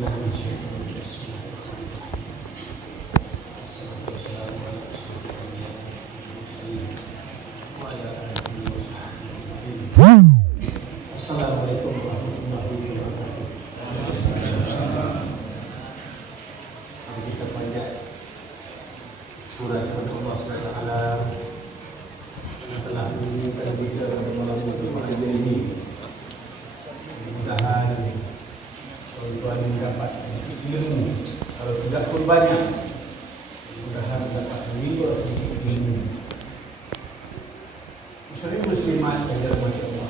بالله من الشيطان الرجيم. بسم الله الرحمن الرحيم. الصلاة والسلام على أشرف الأنبياء والمرسلين وعلى آله وصحبه أجمعين. Assalamualaikum warahmatullahi wabarakatuh. Mari kita baca surat Allah SWT yang telah mengingatkan kita pada malam yang berbahagia ini. Mudah-mudahan tuan-tuan mendapat sedikit ilmu, kalau tidak pun banyak. Mudah-mudahan dapat menimba sedikit ilmu. Muslim muslimat yang dirahmati Allah,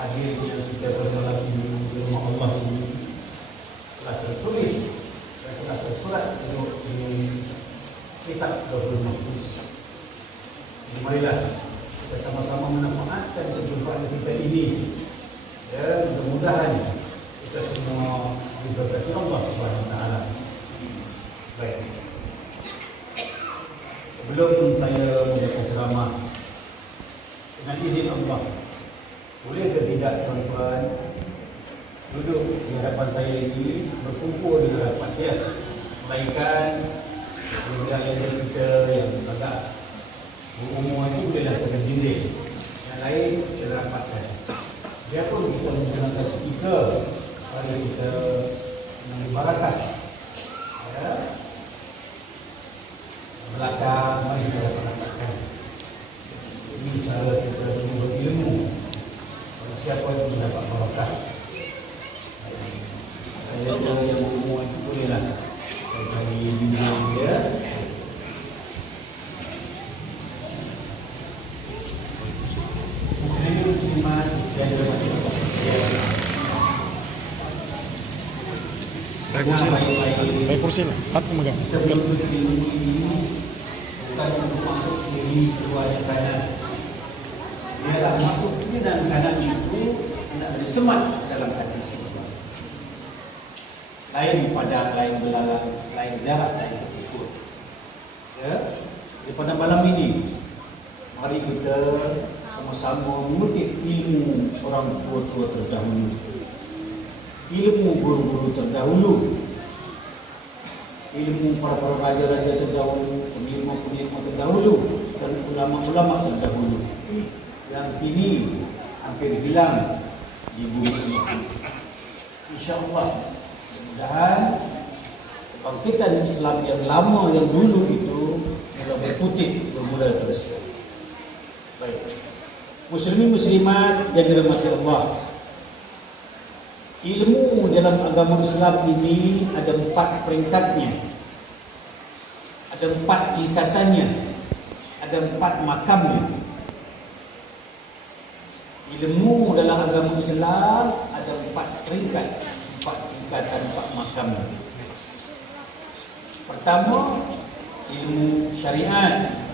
hadirnya kita pada malam ini di rumah Allah ini telah tertulis dan telah tersurat di kitab Lauhul Mahfuz. Marilah kita sama-sama memanfaatkan perjumpaan kita ini, dan mudah-mudahan kita semua diberkati Allah Subhanahu Wa Taala. Baik. Sebelum saya membaca ceramah, dengan izin Allah, boleh ke tidak tuan-tuan duduk di hadapan saya ini, berkumpul di hadapan dia, melainkan budaya kita yang agak berumur itu bolehlah tekan dinding, yang lain kita rapatkan. Biarpun kita menggunakan speaker, mari kita mengambil barakah, ya. Belakang mari kita rapatkan. Ini cara kita semua berilmu. Siapa yang mendapat barakah, saya yang berumur itu bolehlah saya cari video dia. Muslim muslimat yang dirahmati Allah. Baik kursi lah, hati megang. Kita menuntut ilmu ini bukan masuk kiri keluar kanan. Biarlah masuk kiri dan kanan itu tidak ada semat dalam hati seorang. Lain padan, lain belalang, lain jarak, lain ikut. Ya, pada malam ini mari kita sama-sama mengutip ilmu orang tua-tua terdahulu, ilmu guru-guru terdahulu, ilmu para raja-raja terdahulu, penilmu-penilmu terdahulu, dan ulama-ulama terdahulu yang kini hampir hilang di bumi ini. InsyaAllah, mudah-mudahan kebangkitan Islam yang lama, yang dulu itu mula berputih, bermula terus. Baik, muslimin muslimat yang dirahmati Allah, ilmu dalam agama Islam ini ada 4 peringkatnya, ada 4 tingkatannya, ada 4 makamnya. Ilmu dalam agama Islam ada 4 peringkat, 4 tingkatan, 4 makam. Pertama, ilmu syariat.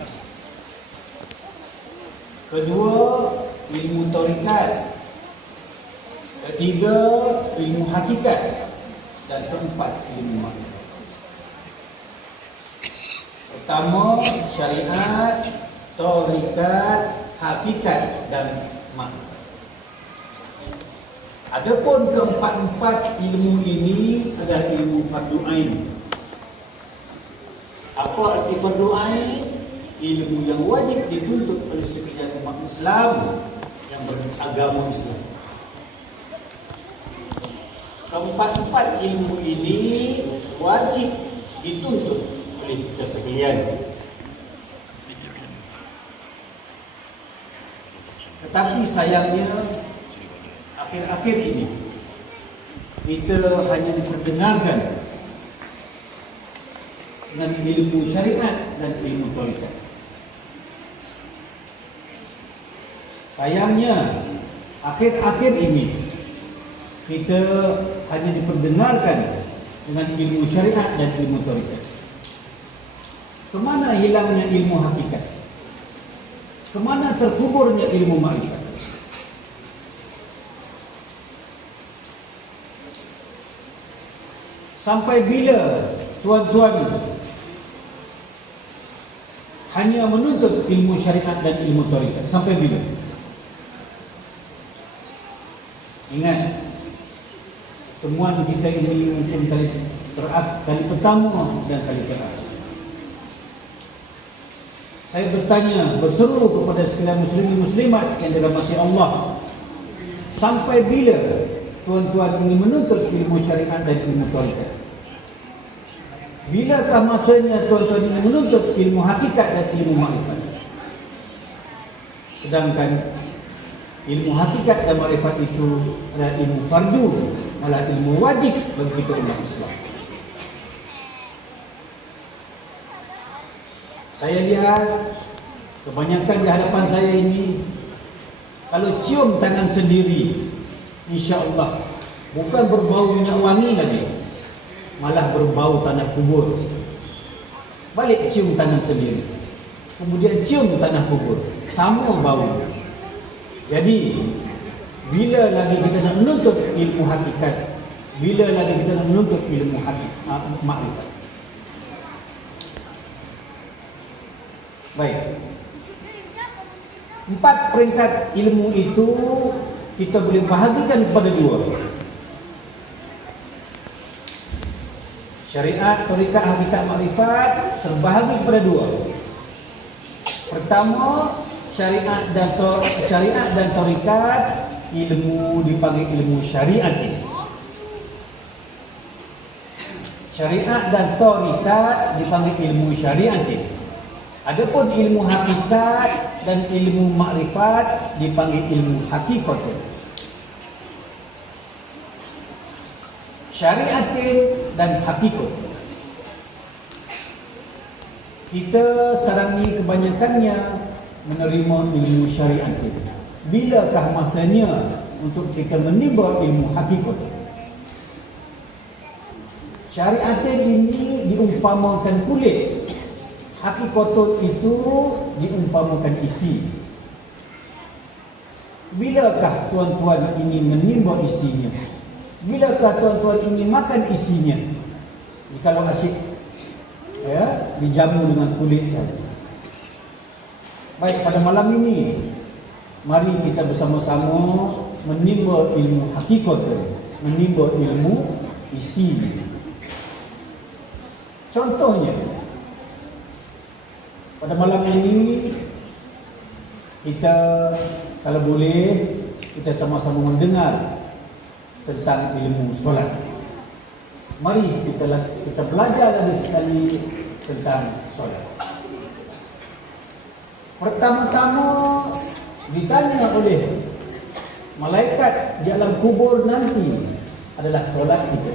Kedua, ilmu tarekat. Ketiga, ilmu hakikat. Dan keempat, ilmu makrifat. Pertama, syariat, tarekat, hakikat dan makrifat. Adapun keempat-empat ilmu ini adalah ilmu fardu ain. Apa arti fardu ain? Ilmu yang wajib dituntut oleh sekalian umat Islam yang beragama Islam. Keempat-empat ilmu ini wajib dituntut oleh kita sekalian. Tetapi sayangnya akhir-akhir ini kita hanya diperdengarkan dengan ilmu syariat dan ilmu tarekat. Sayangnya akhir-akhir ini kita hanya diperdengarkan dengan ilmu syariat dan ilmu tarekat. Kemana hilangnya ilmu hakikat? Kemana terkuburnya ilmu makrifat? Sampai bila tuan-tuan hanya menuntut ilmu syariat dan ilmu tarekat? Sampai bila? Ingat, temuan kita ini mungkin kali pertama dan kali terakhir. Saya bertanya, berseru kepada sekalian muslimin muslimat yang dirahmati Allah, sampai bila tuan-tuan ini menuntut ilmu syariat dan ilmu tarikat? Bilakah masanya tuan-tuan ini menuntut ilmu hakikat dan ilmu makrifat? Sedangkan ilmu hakikat dan makrifat itu adalah ilmu fardu, malah ilmu wajib bagi kita umat Islam. Saya lihat kebanyakan di hadapan saya ini, kalau cium tangan sendiri, insya-Allah bukan berbau minyak wangi lagi, malah berbau tanah kubur. Balik cium tangan sendiri, kemudian cium tanah kubur, sama bau. Jadi bila lagi kita nak menuntut ilmu hakikat, bila lagi kita nak menuntut ilmu hakikat, makrifat. Baik. 4 peringkat ilmu itu kita boleh bahagikan kepada 2. Syariat, tarikat, hakikat, makrifat terbahagi kepada 2. Pertama, syariat dan tarikat, ilmu dipanggil ilmu syariat. Syariat dan tarikat dipanggil ilmu syariat. Adapun ilmu hakikat dan ilmu makrifat dipanggil ilmu hakikat. Syariat dan hakikat. Kita sekarang ini kebanyakannya menerima ilmu syariat. Bilakah masanya untuk kita menimba ilmu hakikat? Syariat ini diumpamakan kulit, hakikat itu diumpamakan isi. Bilakah tuan-tuan ini menimba isinya? Bilakah tuan-tuan ini makan isinya? Kalau asyik dijamu dengan kulit saja. Baik, pada malam ini mari kita bersama-sama menimba ilmu hakikat, menimba ilmu isi. Contohnya, pada malam ini kita kalau boleh kita sama-sama mendengar tentang ilmu solat. Mari kita belajar lagi sekali tentang solat. Pertama-tama ditanya oleh malaikat di alam kubur nanti adalah solat kita.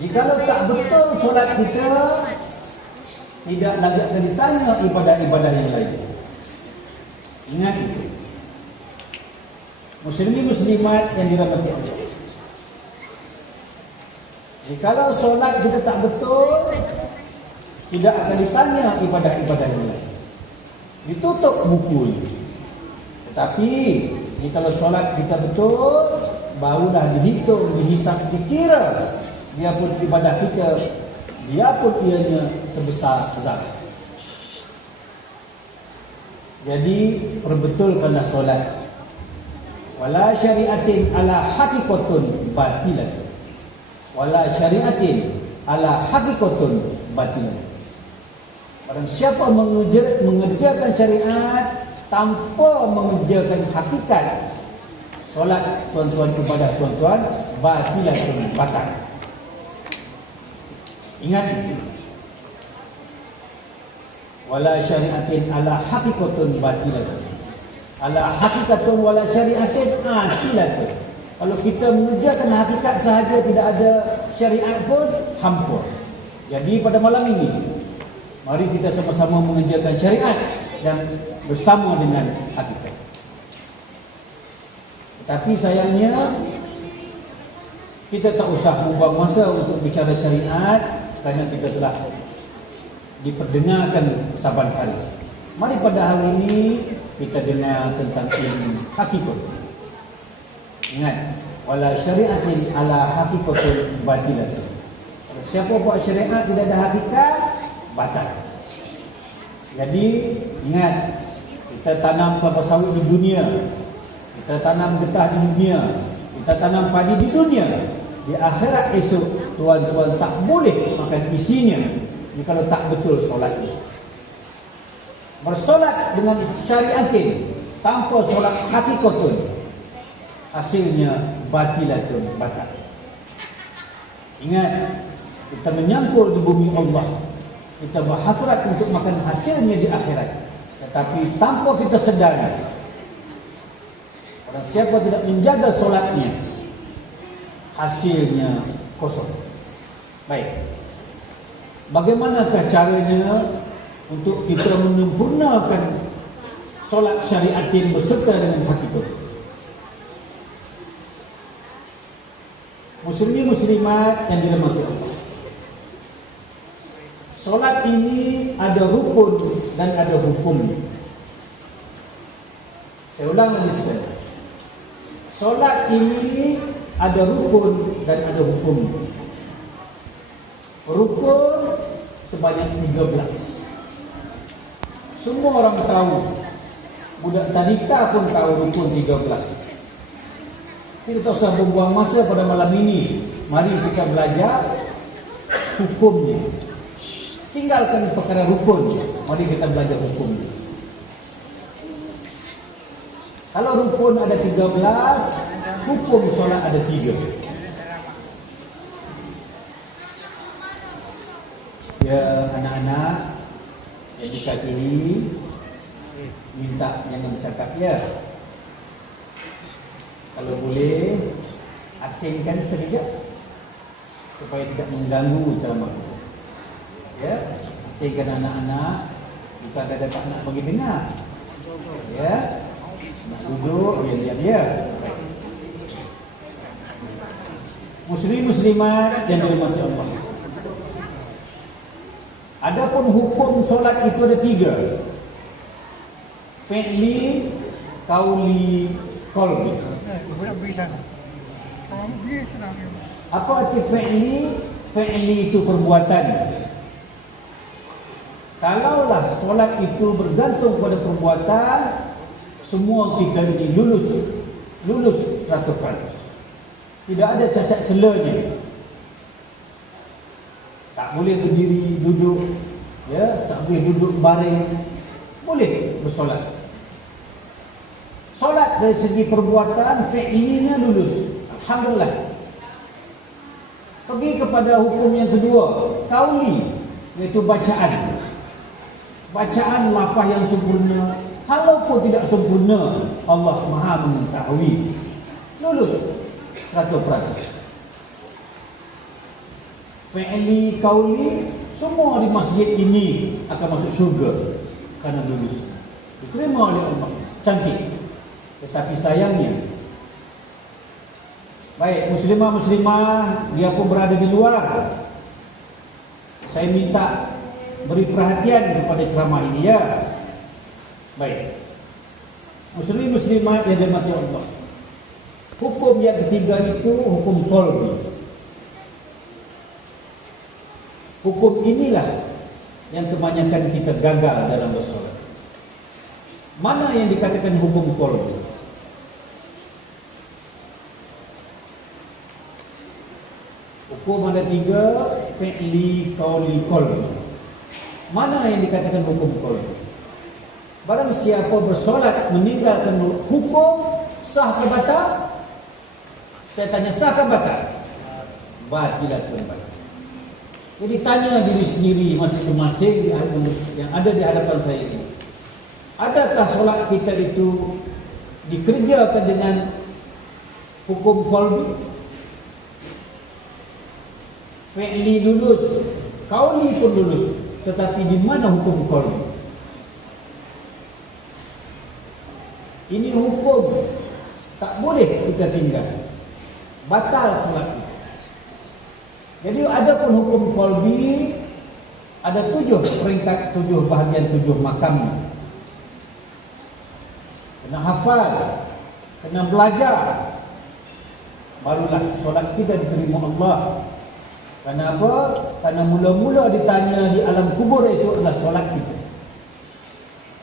Jikalau tak betul solat kita, tidak lagi akan ditanya ibadah-ibadah yang lain. Ingat itu. Muslimin muslimat yang dirahmati Allah. Jikalau solat kita tak betul, tidak akan ditanya ibadah-ibadah yang lain. Ditutup buku. Tetapi jikalau solat kita betul, barulah dihitung, dihisap, dikira. Biarpun ibadah kita, biarpun ianya sebesar zakat. Jadi perbetulkanlah solat. Wala syari'atin ala haqiqatun batilah. Wala syari'atin ala haqiqatun batilah. Barang siapa mengerjakan syariat tanpa mengerjakan hakikat, solat tuan-tuan, ibadah tuan-tuan batilah, batal. Ingat itu. Wala syari'atin ala haqiqatun batilah. Ala haqiqatun wala syari'atin atilah. Kalau kita mengerjakan hakikat sahaja, tidak ada syariat pun, hampa. Jadi pada malam ini, mari kita sama-sama mengerjakan syariat dan bersama dengan hakikat. Tetapi sayangnya, kita tak usah membuang masa untuk bicara syariat, kerana kita telah diperdengarkan saban hari. Mari pada hari ini kita dengar tentang ilmu hakikat. Ingat, wala syari'atin ala haqiqatin batilah. Kalau siapa buat syariat tidak ada hakikat, batal. Jadi ingat, kita tanam kelapa sawit di dunia, kita tanam getah di dunia, Kita tanam padi di dunia, di akhirat esok tuan-tuan tak boleh makan isinya kalau tak betul solatnya. Bersolat dengan syariatin tanpa solat hakikatun, hasilnya batilatun, batal. Ingat, kita menyangkul di bumi Allah, kita berhasrat untuk makan hasilnya di akhirat, tetapi tanpa kita sedari, orang siapa tidak menjaga solatnya, hasilnya kosong. Baik, bagaimanakah caranya untuk kita menyempurnakan solat syariatin beserta dengan hakikat? Muslimin muslimat yang dirahmati Allah, solat ini ada rukun dan ada hukum. Saya ulang lagi sekali. Solat ini ada rukun dan ada hukum. Rukun sebanyak 13. Semua orang tahu. Budak tadika pun tahu rukun 13. Kita tak usah membuang masa pada malam ini. Mari kita belajar hukumnya. Tinggalkan perkara rukun, mari kita belajar hukumnya. Kalau rukun ada 13, hukum solat ada 3. Ya anak-anak yang dikasihi, minta jangan bercakap ya. Kalau boleh, asingkan sekejap supaya tidak mengganggu ceramah. Ya, asingkan anak-anak, bukan ada tak nak bagi dengar. Ya, nak duduk, diam-diam ya. Muslim muslimat yang dirahmati Allah. Adapun hukum solat itu ada 3. Fi'li, qauli, qalbi. Apa arti fi'li? Fi'li itu perbuatan. Kalaulah solat itu bergantung pada perbuatan, semua kita ini lulus 100%. Tidak ada cacat celanya. Tak boleh berdiri, duduk, ya, tak boleh duduk baring, boleh bersolat. Solat dari segi perbuatan fi'linya lulus, alhamdulillah. Pergi kepada hukum yang kedua, qauli, iaitu bacaan. Bacaan lafaz yang sempurna, kalaupun tidak sempurna, Allah Maha mengetahui. Lulus 100%. Fi'li, qauli, semua di masjid ini akan masuk syurga kerana lulus. Diterima oleh Allah. Cantik. Tetapi sayangnya, baik muslimah-muslimah dia pun berada di luar, saya minta beri perhatian kepada ceramah ini ya. Baik, muslim-muslimat yang dirahmati Allah, hukum yang ketiga itu hukum qalbi. Hukum inilah yang kebanyakan kita gagal dalam bersolat. Mana yang dikatakan hukum qalbi? Hukum ada 3, fi'li, qauli, qalbi. Mana yang dikatakan hukum qalbi? Barang siapa bersolat meninggalkan hukum, sah ke batal? Saya tanya, sah ke batal? Batilatun batal. Jadi tanya diri sendiri masing-masing yang ada di hadapan saya ini. Adakah solat kita itu dikerjakan dengan hukum qalbi? Fi'li lulus, qauli pun lulus, tetapi di mana hukum qalbi? Ini hukum tak boleh kita tinggal, batal solat kita. Jadi ada pun hukum qalbi, ada 7 peringkat, 7 bahagian, 7 makam. Kena hafal, kena belajar, barulah solat kita diterima Allah. Kenapa? Karena mula-mula ditanya di alam kubur esok adalah solat kita.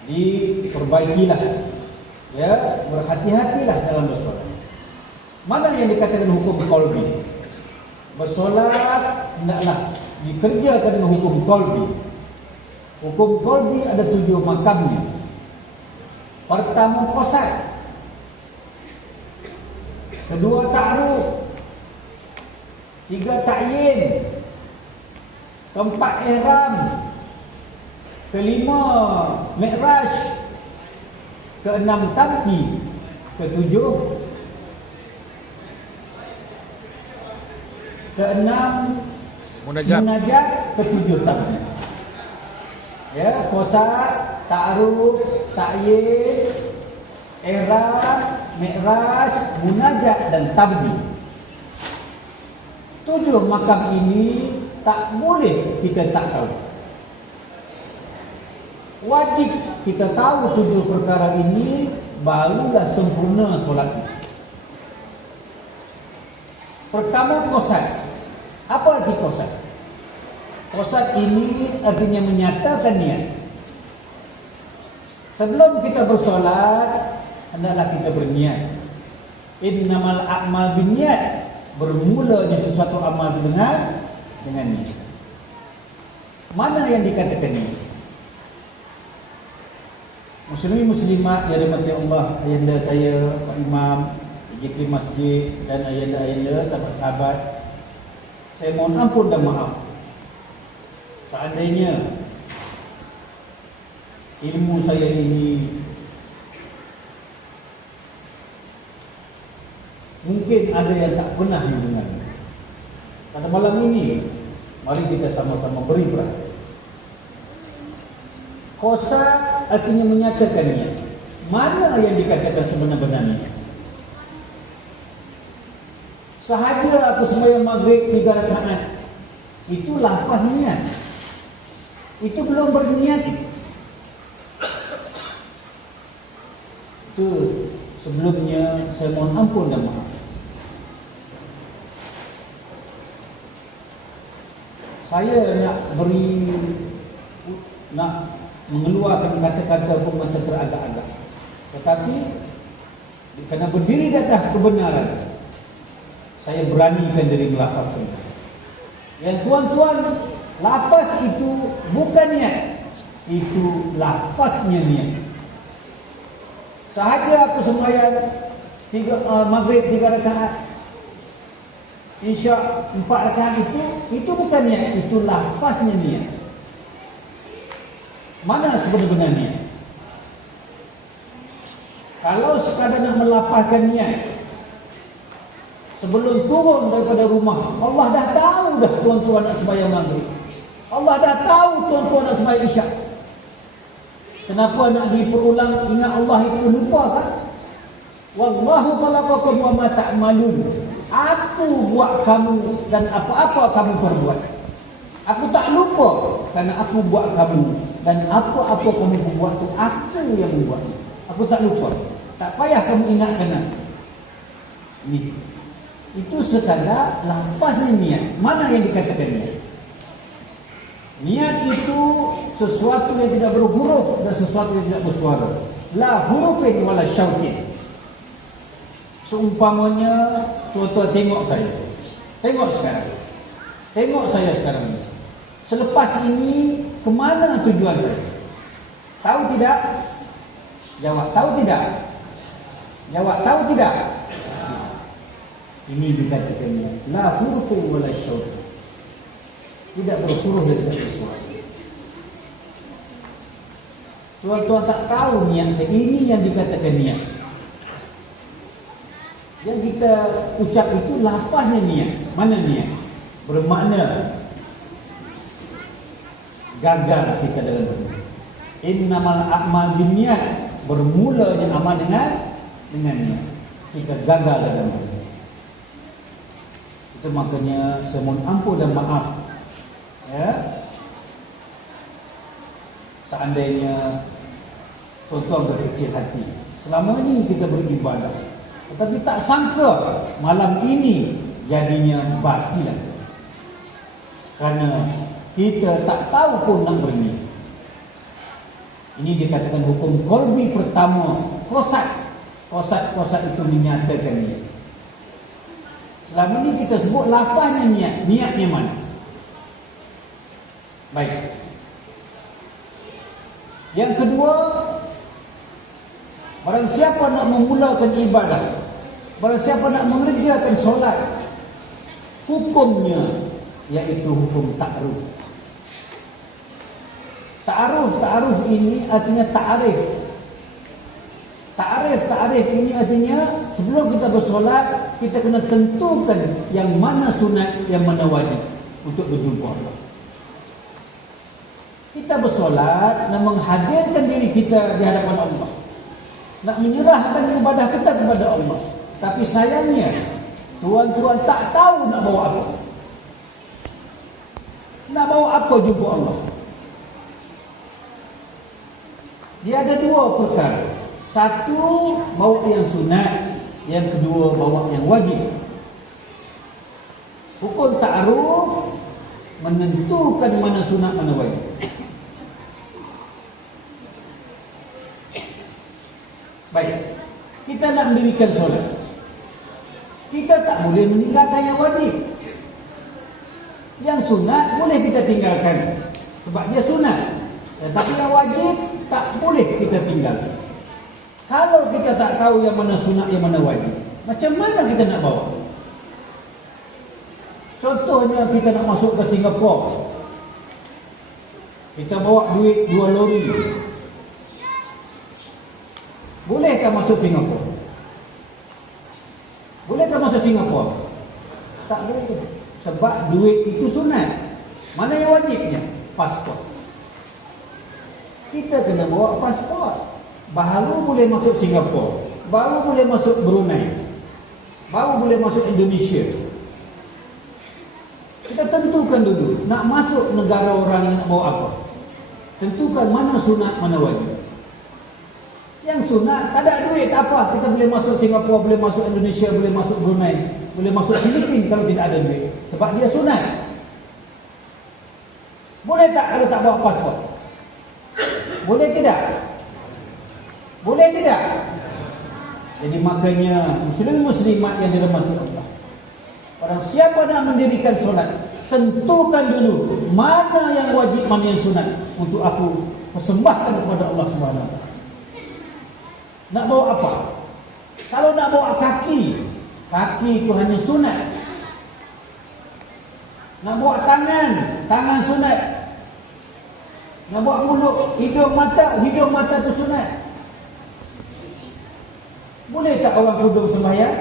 Diperbaikilah, ya, berhati-hatilah dalam bersolat. Mana yang dikatakan hukum qalbi? Bersolat hendaklah dikerjakan dengan hukum qalbi. Hukum qalbi ada 7 makamnya. Pertama qasad, kedua ta'aruf, 3 ta'yin, keempat ihram, kelima mi'raj, keenam tamki, keenam munajat, ketujuh tamki. Ya, qasad, ta'aruf, ta'yin, ihram, mi'raj, munajat dan tabdi. 7 makam ini tak boleh kita tak tahu. Wajib kita tahu 7 perkara ini, barulah sempurna solat. Pertama qasad. Apa arti qasad? Qasad ini artinya menyatakan niat. Sebelum kita bersolat, hendaklah kita berniat. Innamal a'mal binniyat. Bermulanya sesuatu amal dengan niat. Mana yang dikatakan niat? Muslimin muslimat yang dirahmati Allah, ayanda saya, Pak Imam, Jikri Masjid dan ayanda-ayanda, sahabat-sahabat, saya mohon ampun dan maaf. Seandainya ilmu saya ini mungkin ada yang tak pernah mendengar. Pada malam ini, mari kita sama-sama beri perhatian. Qasad artinya menyatakan niat. Mana yang dikatakan sebenar-benarnya? Sahaja aku sembahyang maghrib 3 rakaat, itu lafaz niat. Itu belum berniat. Itu sebelumnya saya mohon ampun dan maaf. Saya nak mengeluarkan kata-kata pun macam teragak-agak. Tetapi kerana berdiri di atas kebenaran, saya beranikan diri melafazkan. Yang tuan-tuan, lafaz itu bukan niat, itu lafaznya niat. Sahaja aku sembahyang maghrib 3 rakaat, isyak 4 rakaat, itu bukan niat, itu lafaznya niat. Mana sebenarnya? Kalau sekadar nak melafazkan niat, sebelum turun daripada rumah, Allah dah tahu dah tuan-tuan nak sembahyang maghrib. Allah dah tahu tuan-tuan nak sembahyang isyak. Kenapa nak diperulang? Ingat Allah itu lupa kan? Wallahu khalaqakum wa ma ta'malun. Aku buat kamu dan apa-apa kamu perbuat. Aku tak lupa kerana aku buat kamu, dan apa-apa kamu buat tu aku yang buat. Aku tak lupa. Tak payah kamu ingatkan aku. Ini. Itu sekadar lafaz niat. Mana yang dikatakan niat? Niat itu sesuatu yang tidak berhuruf dan sesuatu yang tidak bersuara. La hurufin wala syautin. Seumpamanya tuan-tuan tengok saya. Tengok sekarang. Tengok saya sekarang ini. Selepas ini, kemana tujuan saya? Tahu tidak? Jawab, tahu tidak? Jawab, tahu tidak? Ini dikatakan la hurufin wala syautin. Tidak berhuruf dan tidak bersuara. Tuan-tuan tak tahu niat saya. Ini yang dikatakan niat. Yang kita ucap itu lafaznya niat. Mana niat? Bermakna gagal kita dalam bernyanyi. Innamal a'mal binniyat. Bermulanya amal dengan niat. Kita gagal dalam bernyanyi. Itu makanya saya mohon ampun dan maaf. Ya. Seandainya tuan-tuan berkecil hati, selama ini kita beribadah, tetapi tak sangka malam ini jadinya batilan. Kerana kita tak tahu pun nak berniat. Ini dikatakan hukum qalbi pertama, qasad. Qasad itu menyatakan niat. Selama ini kita sebut lafaznya niat. Niatnya mana? Baik. Yang kedua, barang siapa nak memulakan ibadah, barang siapa nak mengerjakan solat, hukumnya iaitu hukum ta'aruf. Ta'aruf ini artinya ta'arif. Ta'arif ini artinya sebelum kita bersolat, kita kena tentukan yang mana sunat, yang mana wajib untuk berjumpa Allah. Kita bersolat nak menghadirkan diri kita di hadapan Allah, nak menyerahkan ibadah kita kepada Allah. Tapi sayangnya tuan-tuan tak tahu nak bawa apa. Nak bawa apa jumpa Allah? Dia ada dua perkara. Satu, bawa yang sunat. Yang kedua, bawa yang wajib. Hukum ta'aruf menentukan mana sunat, mana wajib. Baik, kita nak mendirikan solat, kita tak boleh meninggalkan yang wajib. Yang sunat boleh kita tinggalkan sebab dia sunat, tetapi yang wajib tak boleh kita tinggalkan. Kalau kita tak tahu yang mana sunat, yang mana wajib, macam mana kita nak bawa? Contohnya kita nak masuk ke Singapura, kita bawa duit 2 lori. Bolehkah masuk Singapura? Bolehkah masuk Singapura? Tak boleh. Sebab duit itu sunat. Mana yang wajibnya? Pasport. Kita kena bawa pasport. Baru boleh masuk Singapura, baru boleh masuk Brunei, baru boleh masuk Indonesia. Kita tentukan dulu nak masuk negara orang yang nak bawa apa. Tentukan mana sunat, mana wajib. Yang sunat tak ada duit tak apa, kita boleh masuk Singapura, boleh masuk Indonesia, boleh masuk Brunei, boleh masuk Filipina kalau tidak ada duit, sebab dia sunat. Boleh tak kalau tak bawa pasport? Boleh tidak? Boleh tidak? Jadi makanya muslimat yang dirahmati Allah, barang siapa nak mendirikan solat, tentukan dulu mana yang wajib, mana yang sunat untuk aku persembahkan kepada Allah Subhanahu. Nak bawa apa? Kalau nak bawa kaki itu hanya sunat. Nak bawa tangan sunat. Nak bawa mulut, hidung mata itu sunat. Boleh tak orang kudung sembahyang?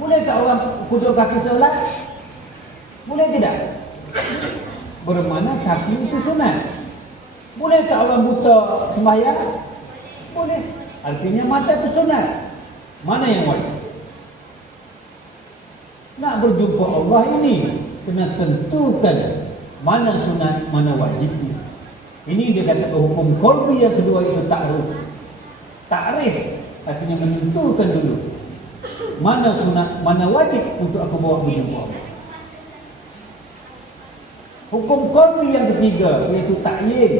Boleh tak orang kudung kaki solat? Boleh tidak? Bermakna kaki itu sunat. Boleh tak orang buta sembahyang? Boleh. Artinya mata itu sunat. Mana yang wajib? Nak berjumpa Allah ini kena tentukan mana sunat, mana wajibnya. Ini dia kata hukum qalbi yang kedua itu ta'aruf. Ta'rif artinya menentukan dulu mana sunat, mana wajib untuk aku bawa berjumpa Allah. Hukum qalbi yang ketiga iaitu ta'yin.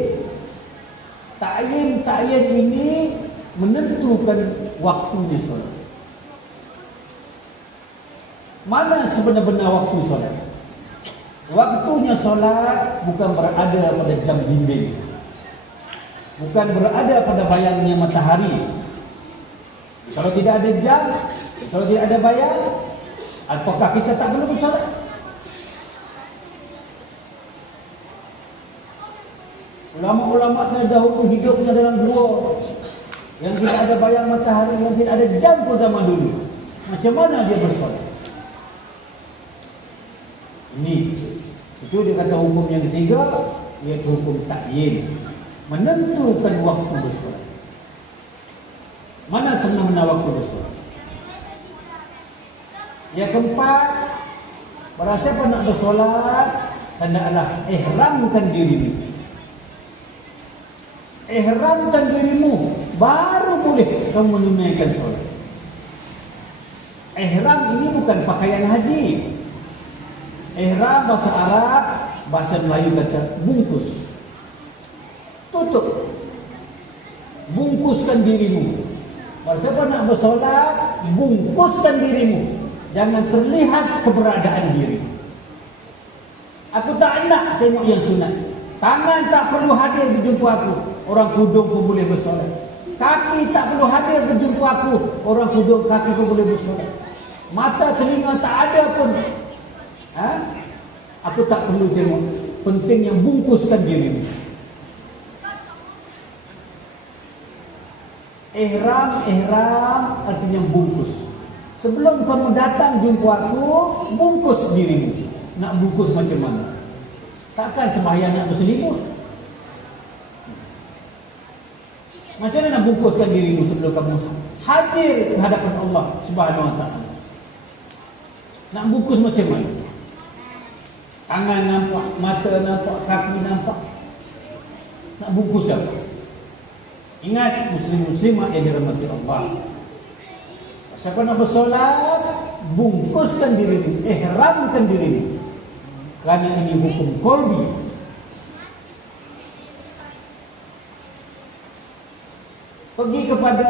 Ta'yin ini menentukan waktunya solat. Mana sebenar-benar waktu solat? Waktunya solat bukan berada pada jam dinding, bukan berada pada bayangnya matahari. Kalau tidak ada jam, kalau tidak ada bayang, apakah kita tak perlu bersolat? Ulama-ulama terdahulu hidupnya dalam gua yang tidak ada bayang matahari, yang tidak ada jam pun zaman dulu. Macam mana dia bersolat? Ini itu dia kata hukum yang ketiga, iaitu hukum ta'yin, menentukan waktu bersolat. Mana sebenar-benar waktu bersolat? Yang keempat, barang siapa nak bersolat, hendaklah ihramkan dirimu. Ihramkan dirimu, baru boleh kamu menunaikan solat. Ihram ini bukan pakaian haji. Ihram bahasa Arab, bahasa Melayu kata bungkus. Tutup. Bungkuskan dirimu. Kalau siapa nak bersolat, bungkuskan dirimu. Jangan terlihat keberadaan diri. Aku tak nak tengok yang sunat. Tangan tak perlu hadir berjumpa aku. Orang kudung pun boleh bersolat. Kaki tak perlu hadir berjumpa aku. Orang kudung kaki pun boleh bersolat. Mata, telinga tak ada pun. Aku tak perlu tengok. Pentingnya bungkuskan dirimu. Ihram artinya bungkus. Sebelum kamu datang jumpa aku, bungkus dirimu. Nak bungkus macam mana? Takkan sembahyang nak berselimut. Macam mana nak bungkuskan dirimu sebelum kamu hadir di hadapan Allah Subhanahu Wa Taala? Nak bungkus macam mana? Tangan nampak, mata nampak, kaki nampak. Nak bungkus apa? Ingat, muslim-muslimah yang dirahmati Allah. Siapa nak bersolat, bungkuskan dirimu, ihramkan dirimu. Kerana ini hukum qalbi. Pergi kepada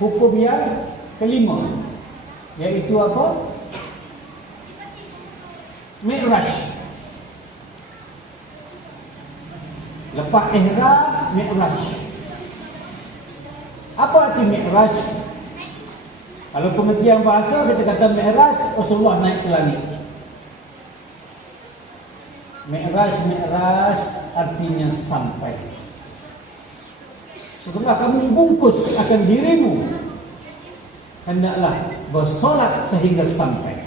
hukum yang kelima, yaitu apa? Mi'raj. Lepas ihram, mi'raj. Apa arti mi'raj? Kalau pengertian bahasa, kita kata mi'raj, Rasulullah naik ke langit. Mi'raj artinya sampai. Setelah kamu bungkus akan dirimu, hendaklah bersolat sehingga sampai.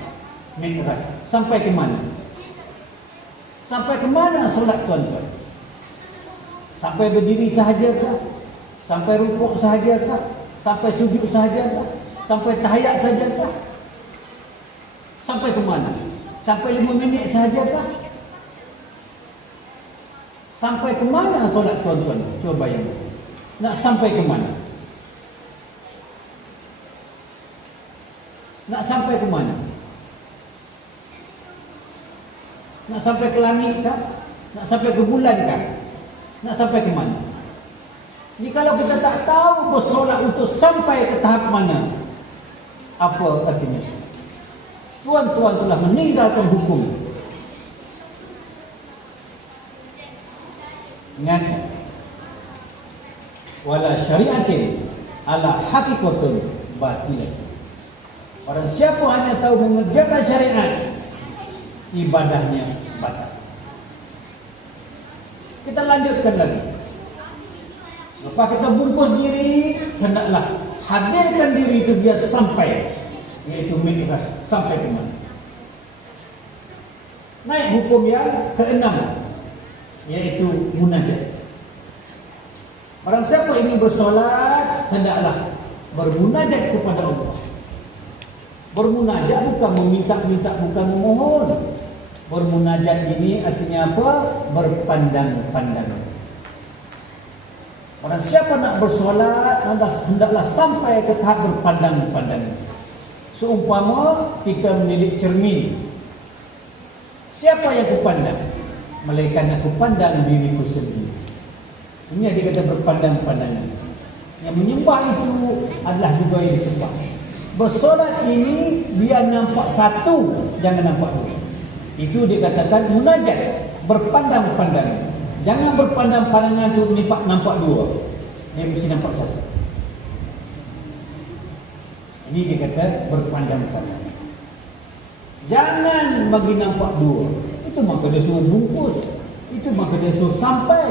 Mi'raj. Sampai ke mana? Sampai ke mana solat tuan-tuan? Sampai berdiri sahajakah? Sampai rukuk sahajakah? Sampai sujud sahajakah? Sampai tahiyat sahajakah? Sampai ke mana? Sampai 5 minit sahajakah? Sampai ke mana solat tuan-tuan? Cuba bayangkan. Nak sampai ke mana? Nak sampai ke mana? Nak sampai ke langit kah? Nak sampai ke bulan kah? Nak sampai ke mana? Ni kalau kita tak tahu bersolat untuk sampai ke tahap mana, apa artinya? Tuan-tuan telah meninggalkan hukum. Ingat, wala syariatin ala hakikatun batilah. Orang siapa hanya tahu mengerjakan syariat, ibadahnya batal. Kita lanjutkan lagi. Lepas kita bungkus diri, hendaklah hadirkan diri itu biar sampai, yaitu mi'raj. Sampai ke mana? Naik hukum yang keenam, yaitu munajat. Orang siapa ingin bersolat, hendaklah bermunajat kepada Allah. Bermunajat bukan meminta-minta, bukan memohon. Bermunajat ini artinya apa? Berpandang-pandangan. Orang siapa nak bersolat, hendaklah sampai ke tahap berpandang-pandangan. Seumpama kita menilik cermin. Siapa yang kupandang? Malaikat nak kupandang diriku sendiri. Ini yang dikata berpandang-pandangan. Yang menyembah itu adalah juga yang disembah. Bersolat ini biar nampak satu, jangan nampak dua. Itu dikatakan munajat, berpandang-pandangan. Jangan berpandang-pandangan itu nampak dua. Dia mesti nampak satu. Ini dikata berpandang-pandangan. Jangan bagi nampak dua. Itu maka dia suruh bungkus. Itu maka dia suruh sampai.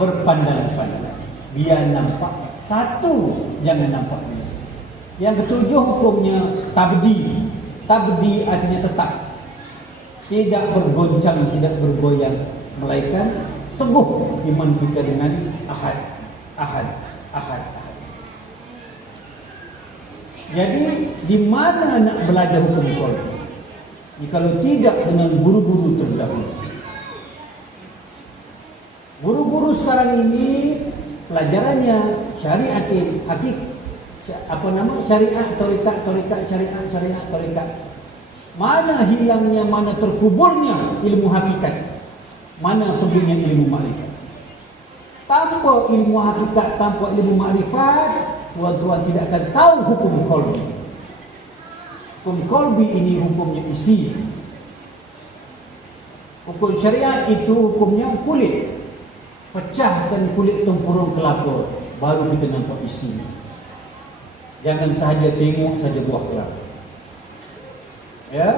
Berpandang-pandangan. Biar nampak satu, jangan nampak dua. Yang ketujuh hukumnya tabdi. Tabdi artinya tetap. Tidak bergoncang, tidak bergoyang, melainkan teguh iman kita dengan ahad. Jadi di mana nak belajar hukum qalbi? Kalau tidak dengan guru-guru terdahulu. Guru-guru sekarang ini pelajarannya syariat, syariat, tarikat. Mana hilangnya, mana terkuburnya ilmu hakikat, mana terbitnya ilmu makrifat. Tanpa ilmu hakikat, tanpa ilmu makrifat, tuan-tuan tidak akan tahu hukum qalbi. Hukum kolbi ini hukumnya isi. Hukum syariat itu hukumnya kulit. Pecahkan kulit tempurung kelapa, baru kita nampak isi. Jangan sahaja tengok saja buah kelapa. Ya.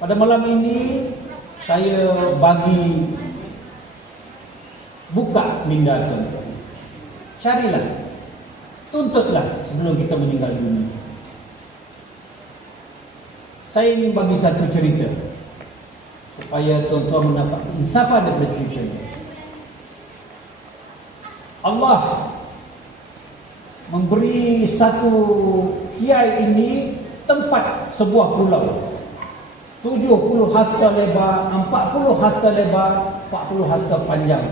Pada malam ini saya bagi buka minda tuan-tuan. Carilah, tuntutlah sebelum kita meninggal dunia. Saya ingin bagi satu cerita supaya tuan-tuan mendapat insafan daripada cerita ini. Allah memberi satu kiai ini tempat sebuah pulau, 70 hasta lebar, 40 hasta lebar, 40 hasta panjang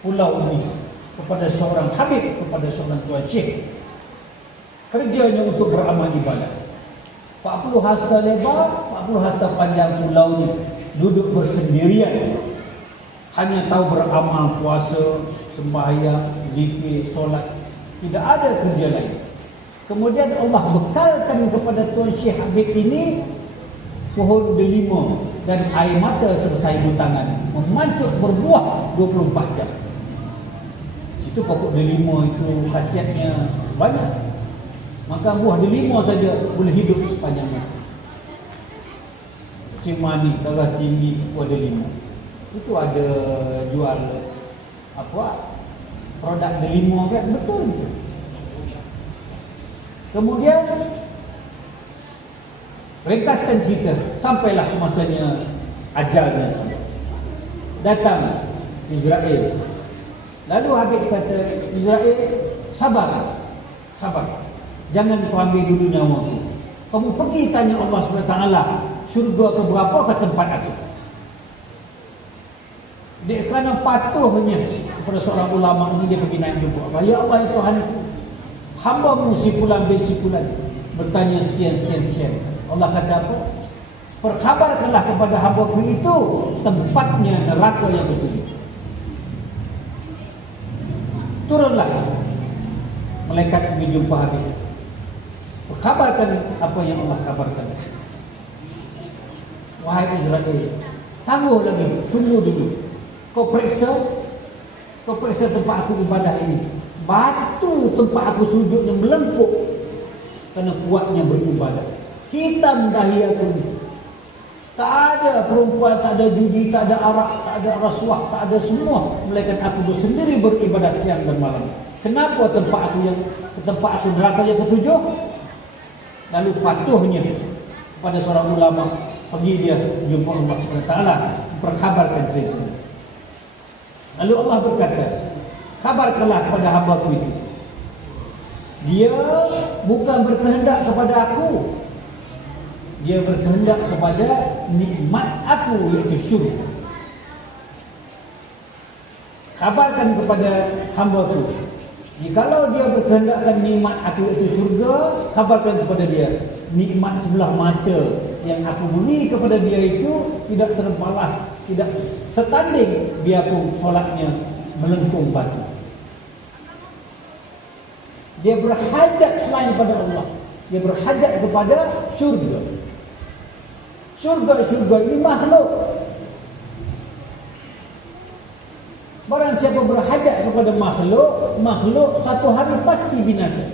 pulau ini kepada seorang habib, kepada seorang tuan syekh. Kerjanya untuk beramal ibadah. 40 hasta lebar, 40 hasta panjang pulau ini, duduk bersendirian, hanya tahu beramal, puasa, sembahyang, zikir, solat, tidak ada kerja lain. Kemudian Allah bekalkan kepada tuan syekh habib ini pohon delima dan air mata sebesar ibu tangan, memancut berbuah 24 jam. Itu pokok delima itu khasiatnya banyak. Maka buah delima saja boleh hidup sepanjang masa. Cimani darah tinggi buah delima. Itu ada jual apa? Produk delima kan, betul. Kemudian ringkaskan cerita, sampailah masanya ajalnya sampai. Datang Israel. Lalu Habib kata, Israel, sabar. Sabar. Jangan kau ambil dulu nyawaku. Kamu pergi tanya Allah SWT, syurga ke berapa ke tempat aku. Dia kerana patuhnya kepada seorang ulama ini, dia pergi naik jumpa Allah. Ya Allah, ya Tuhanku, hamba-Mu si fulan bin si fulan bertanya sekian. Allah kata apa? Perkhabarkanlah kepada hamba-Ku itu tempatnya neraka yang betul. Turunlah malaikat pergi jumpa Habib. Perkhabarkan apa yang Allah kabarkan. Wahai Israel, tunggu lagi, tunggu dulu. Kau periksa tempat aku ibadah ini. Batu tempat aku sujud yang melengkuk kerana kuatnya beribadah. Hitam dahi aku. Tak ada perempuan, tak ada judi, tak ada arak, tak ada rasuah, tak ada semua. Melainkan aku bersendiri beribadah siang dan malam. Kenapa tempat aku neraka yang ketujuh? Lalu patuhnya kepada seorang ulama, pergi dia jumpa Allah SWT, perkhabarkan cerita. Lalu Allah berkata, kabarkanlah kepada hamba-Ku itu. Dia bukan berkehendak kepada aku, dia berkehendak kepada nikmat aku, iaitu syurga. Kabarkan kepada hamba-Ku, jikalau dia berkehendakkan nikmat aku iaitu syurga, kabarkan kepada dia, nikmat sebelah mata yang aku beri kepada dia itu tidak terbalas, tidak setanding biarpun solatnya melengkung batu. Dia berhajat selain pada Allah, dia berhajat kepada syurga. Syurga ini makhluk. Barang siapa berhajat kepada makhluk satu hari pasti binasa.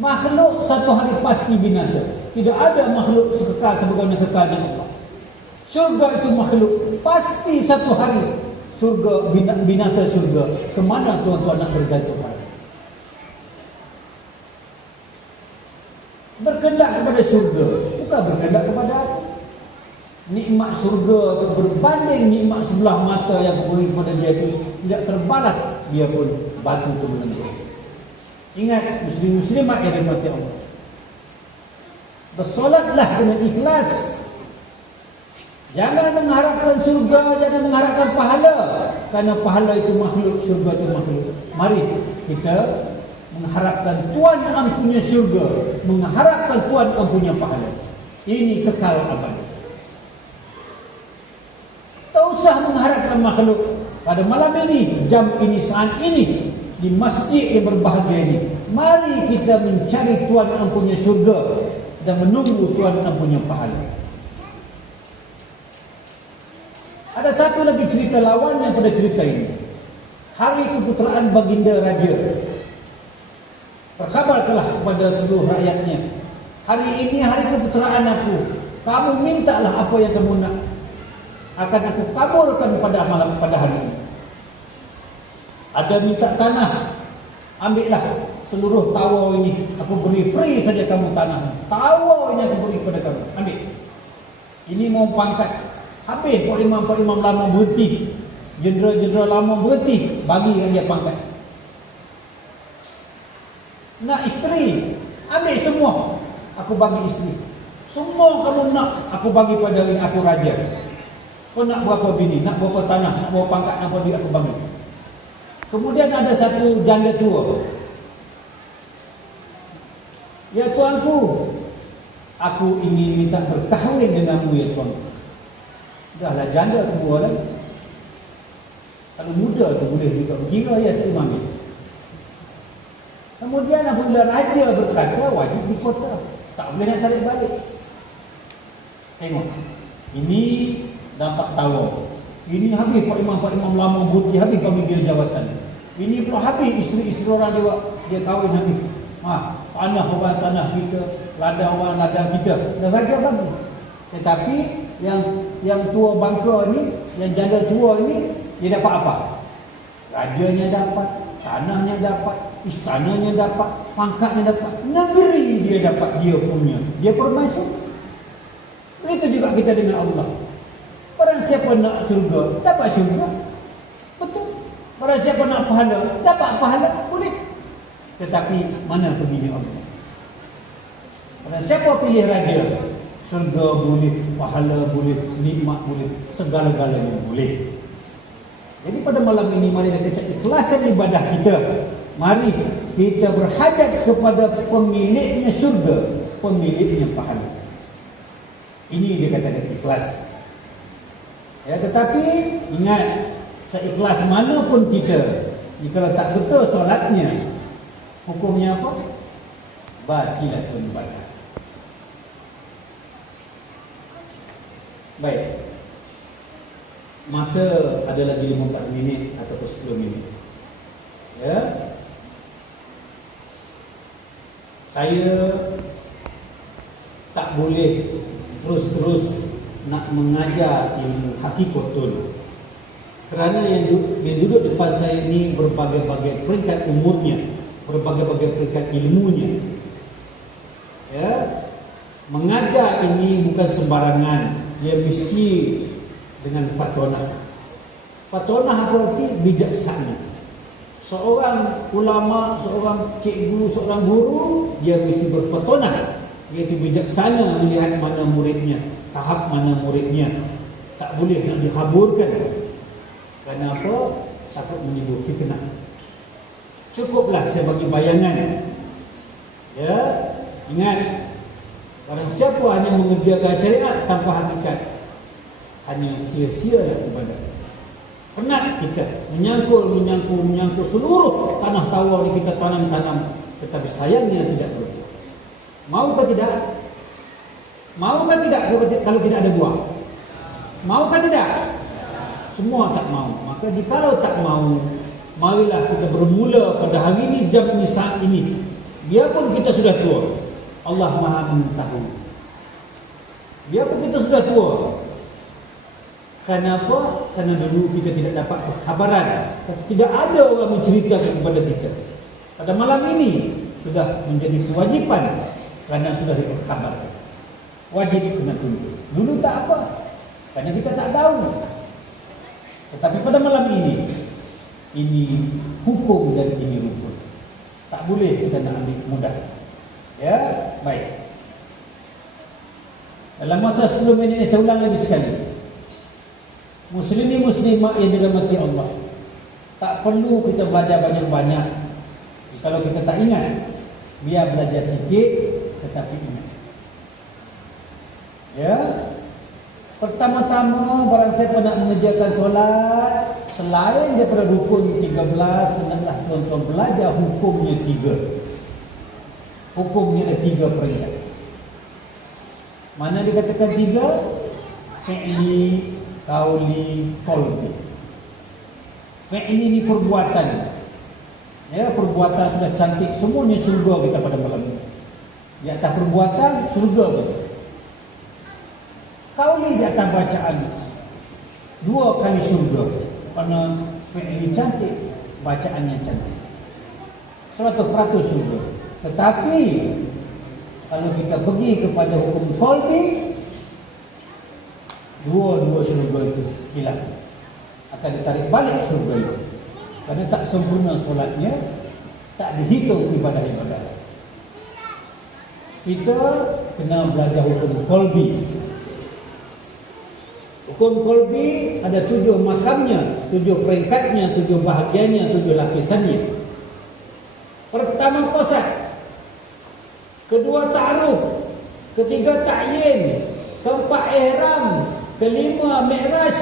Makhluk satu hari pasti binasa. Tidak ada makhluk sekekal sebagaimana kekalnya Allah. Syurga itu makhluk, pasti satu hari surga binasa surga. Kemana tuan-tuan nak bergantung pada? Berkehendak kepada surga, bukan berkehendak kepada aku. Nikmat surga berbanding nikmat sebelah mata yang beri kepada dia itu tidak terbalas, dia pun batu itu melengkung. Ingat, muslim-muslimat yang dirahmati Allah, bersolatlah dengan ikhlas. Jangan mengharapkan surga, jangan mengharapkan pahala, kerana pahala itu makhluk, surga itu makhluk. Mari kita mengharapkan Tuhan ampunya surga, mengharapkan Tuhan ampunya pahala. Ini kekal abadi. Tak usah mengharapkan makhluk. Pada malam ini, jam ini, saat ini, di masjid yang berbahagia ini, mari kita mencari Tuhan yang punya syurga dan menunggu Tuhan yang punya pahala. Ada satu lagi cerita lawannya pada cerita ini. Hari keputeraan baginda raja. Berkabarlah kepada seluruh rakyatnya, hari ini hari keputeraan aku. Kamu mintalah apa yang kamu nak, akan aku kabulkan pada malam pada hari ini. Ada minta tanah, ambillah seluruh tawa ini, aku beri free saja kamu tanah. Tawa ini aku beri kepada kamu, ambil. Ini mau pangkat, habis Pak Imam lama berhenti, jenderal-jenderal lama berhenti, bagikan dia pangkat. Nak isteri, ambil semua, aku bagi isteri. Semua kamu nak, aku bagi pada aku raja. Kau nak berapa bini, nak berapa tanah, nak berapa pangkat, apa dia aku bagi. Kemudian ada satu janda tua. Ya tuanku, aku ingin minta berkahwin denganmu ya tuanku. Dahlah janda tua lagi. Kalau muda tu boleh juga begini ya tu Imam. Kemudian apabila raja berkata, wajib di kota, tak boleh nak tarik balik. Tengok, ini dapat tawa. Ini habis Pak Imam lama buti, habis bagi dia jawatan. Ini pula habis isteri-isteri orang dia kahwin habis. Tanah orang tanah kita, ladang orang ladang kita. Dan raja bagi. Tetapi yang tua bangka ni, yang janda tua ni, dia dapat apa? Rajanya dapat, tanahnya dapat, istananya dapat, pangkatnya dapat, negeri dia dapat, dia punya. Dia permaisuri. Itu juga kita dengan Allah. Barang siapa nak syurga, dapat syurga. Betul. Barang siapa nak pahala, dapat pahala. Boleh. Tetapi mana perginya Allah? Barang siapa pilih raja, syurga boleh, pahala boleh, nikmat boleh, segala-galanya boleh. Jadi pada malam ini mari kita ikhlaskan ibadah kita. Mari kita berhajat kepada pemiliknya syurga, pemiliknya pahala. Ini dia katakan ikhlas. Ya, tetapi ingat, seikhlas mana pun kita, jika tak betul solatnya, hukumnya apa? Batilatun ibadah. Baik. Masa ada lagi 54 minit atau 10 minit. Ya. Saya tak boleh terus-terus nak mengajar ilmu hakikatul. Kerana yang duduk depan saya ini berbagai-bagai peringkat umurnya, berbagai-bagai peringkat ilmunya. Ya. Mengajar ini bukan sembarangan, dia mesti dengan fatonah. Fatonah berarti bijaksana. Seorang ulama, seorang cikgu, seorang guru, dia mesti berfatonah, iaitu bijaksana melihat mana muridnya, tahap mana muridnya. Tak boleh nak dihaburkan. Kerana apa? Takut menimbul fitnah. Cukuplah saya bagi bayangan. Ya, ingat, barang siapa hanya mengerjakan syariat tanpa hakikat, hanya sia-sialah ibadah. Penat kita menyangkul seluruh tanah tawar yang kita tanam, tetapi sayangnya tidak boleh. Maukah tidak? Maukah tidak kalau tidak ada buah? Maukah tidak? Semua tak mau. Maka jikalau tak mau, marilah kita bermula pada hari ini, jam ini, saat ini. Biarpun kita sudah tua, Allah Maha mengetahui. Biarpun kita sudah tua. Kenapa? Karena dulu kita tidak dapat khabaran, tidak ada orang menceritakan kepada kita. Pada malam ini sudah menjadi kewajipan, kerana sudah diperkhabarkan. Wajib kena tunduk. Dulu tak apa, kerana kita tak tahu. Tetapi pada malam ini hukum dan ini rukun. Tak boleh kita nak ambil mudah. Ya, baik. Dalam masa 10 minit ini saya ulang lagi sekali. Muslimin muslimat yang dirahmati Allah, tak perlu kita belajar banyak-banyak. Kalau kita tak ingat, biar belajar sikit tetapi ingat. Ya. Pertama-tama barang siapa nak mengerjakan solat, selain daripada rukun 13, hendaklah tuan-tuan belajar hukumnya 3. Hukumnya ada 3 peringkat. Mana dikatakan 3? Fi'li, qauli, qalbi. Fi'li ini perbuatan. Ya, perbuatan sudah cantik, semuanya surga kita pada malam ini. Di atas perbuatan, surga kita. Qauli di atas bacaan, 2 kali surga. Kerana fi'li cantik, bacaannya cantik. 100% surga. Tetapi kalau kita pergi kepada hukum qalbi, dua surga itu hilang. Akan ditarik balik surga itu. Kerana tak sempurna solatnya, tak dihitung ibadah-ibadah. Kita kena belajar hukum qalbi. Hukum qalbi ada 7 makamnya, 7 peringkatnya, 7 bahagiannya, 7 lapisannya. Pertama qasad, kedua ta'aruf, ketiga ta'yin, keempat ihram, kelima mi'raj,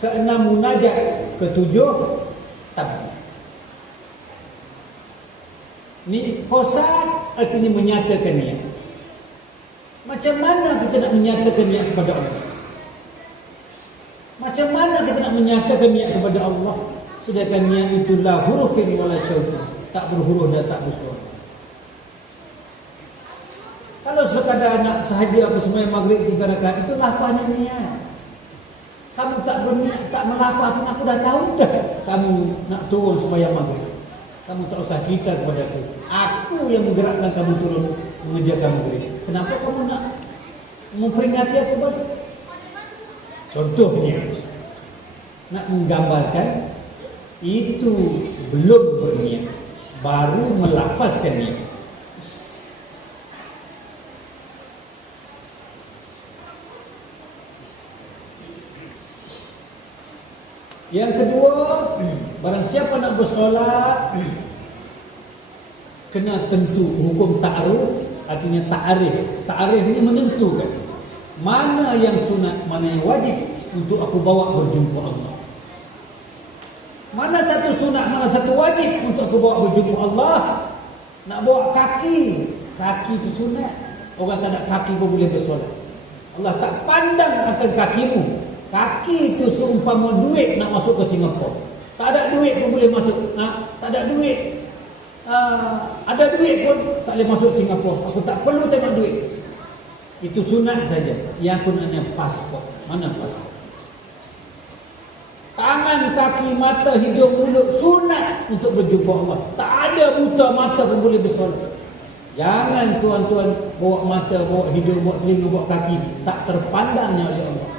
keenam munajat, ketujuh tabligh. Ni qasad artinya menyatakan niat. Macam mana kita nak menyatakan niat kepada Allah? Macam mana kita nak menyatakan niat kepada Allah? Sedangkan niat itu la hurufin wala syautin, tak berhuruf dan tak bersuara. Kalau sekadar nak sahaja apa sembahyang maghrib 3 rakaat, itu lafaznya niat. Kamu tak berniat, tak melafaz pun aku dah tahu dah kamu nak turun sembahyang maghrib. Kamu tak usah cerita kepada aku. Aku yang menggerakkan kamu turun mengerjakan maghrib. Kenapa kamu nak memperingati aku balik? Contohnya, nak menggambarkan itu belum berniat, baru melafazkan niat. Yang kedua, barang siapa nak bersolat, kena tentu hukum ta'aruf, artinya ta'arif. Ta'arif ini menentukan mana yang sunat, mana yang wajib untuk aku bawa berjumpa Allah. Mana satu sunat, mana satu wajib untuk aku bawa berjumpa Allah. Nak bawa kaki, kaki itu sunat. Orang tak ada kaki pun boleh bersolat. Allah tak pandang akan kakimu. Kaki itu seumpama duit nak masuk ke Singapura. Tak ada duit pun boleh masuk. Tak ada duit. Ada duit pun tak boleh masuk Singapura. Aku tak perlu tengok duit. Itu sunat saja. Yang gunanya pasport. Mana pasport? Tangan, kaki, mata, hidung, mulut sunat untuk berjumpa Allah. Tak ada buta mata pun boleh bersolat. Jangan tuan-tuan bawa mata, bawa hidung, bawa telinga, bawa kaki. Tak terpandangnya oleh Allah.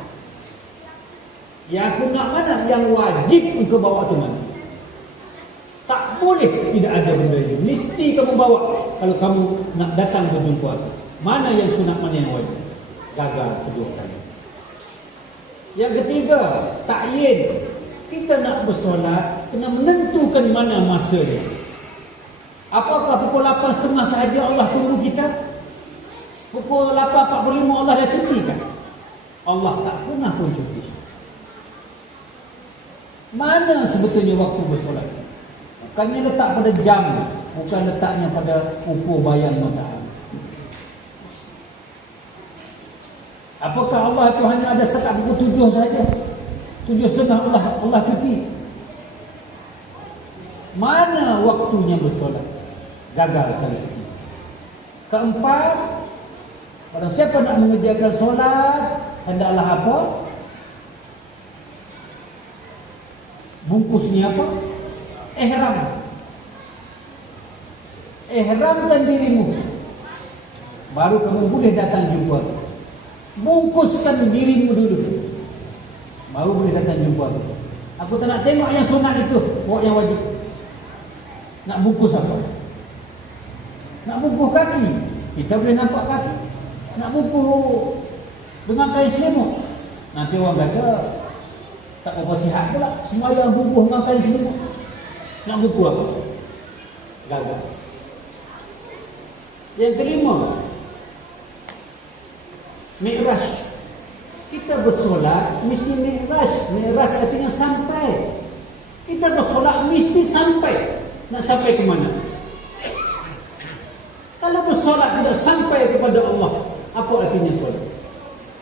Yang aku nak mana? Yang wajib engkau bawa tu mana? Tak boleh tidak ada benda ini. Mesti kamu bawa kalau kamu nak datang berjumpa aku. Mana yang sunat, mana yang wajib? Gagal kedua kali. Yang ketiga, ta'yin. Kita nak bersolat, kena menentukan mana masanya. Apakah pukul 8.30 sahaja Allah tunggu kita? Pukul 8.45 Allah dah cutikan? Allah tak pernah pun cuti. Mana sebetulnya waktu bersolat? Bukannya letak pada jam, bukan letaknya pada ukur bayang matahari. Apakah Allah itu hanya ada setakat pukul 7 saja? 7.30 Allah cuti. Mana waktunya bersolat? Gagal kali ini. Keempat, barang siapa nak mengerjakan solat, hendaklah apa? Bungkusnya apa? Ihram. Ihramkan dirimu, baru kamu boleh datang jumpa. Bungkuskan dirimu dulu, baru boleh datang jumpa. Aku tak nak tengok yang sunat itu, bawa yang wajib. Nak bungkus apa? Nak bungkus kaki, kita boleh nampak kaki. Nak bungkus dengan kain selimut, nanti orang kata tak apa sihat pula. Semua yang bungkus dengan kain selimut. Nak bungkus apa? Gagal. Yang kelima, mi'raj. Kita bersolat mesti mi'raj. Mi'raj artinya sampai. Kita bersolat mesti sampai. Nak sampai ke mana? Kalau bersolat tidak sampai kepada Allah, apa artinya solat?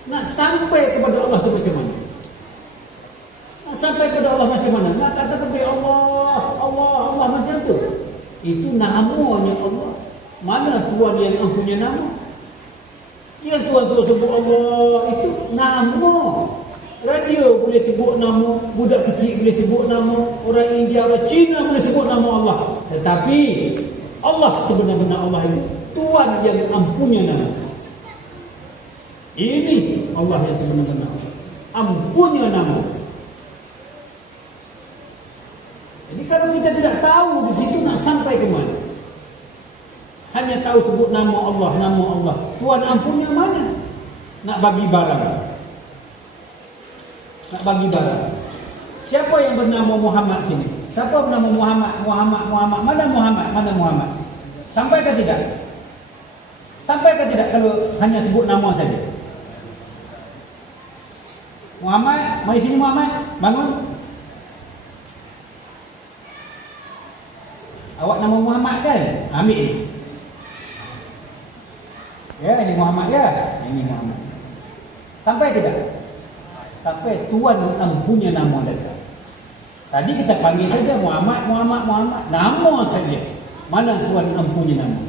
Nak sampai kepada Allah itu macam mana? Nak sampai kepada Allah macam mana? Nak kata kepada Allah, Allah, Allah macam tu. Itu namanya Allah. Mana Tuhan yang punya nama? Yang Tuhan tu sebut Allah itu nama. Radio boleh sebut nama, budak kecil boleh sebut nama, orang India, orang Cina boleh sebut nama Allah. Tetapi Allah sebenar-benar Allah itu Tuhan yang ampunya nama. Ini Allah yang sebenar-benar ampunya nama. Jadi kalau kita tidak tahu di situ nak sampai ke mana? Hanya tahu sebut nama Allah, nama Allah. Tuhan ampunya mana? Nak bagi barang. Nak bagi barang. Siapa yang bernama Muhammad sini? Siapa bernama Muhammad? Muhammad. Mana Muhammad? Mana Muhammad? Sampai ke tidak? Sampai ke tidak kalau hanya sebut nama saja? Muhammad, mari sini Muhammad, bangun. Awak nama Muhammad kan? Ambil ni. Ya, ini Muhammad ya. Ini Muhammad. Sampai tidak? Sampai Tuhan ampunya nama datang. Tadi kita panggil saja Muhammad. Nama saja. Mana Tuhan ampunya nama?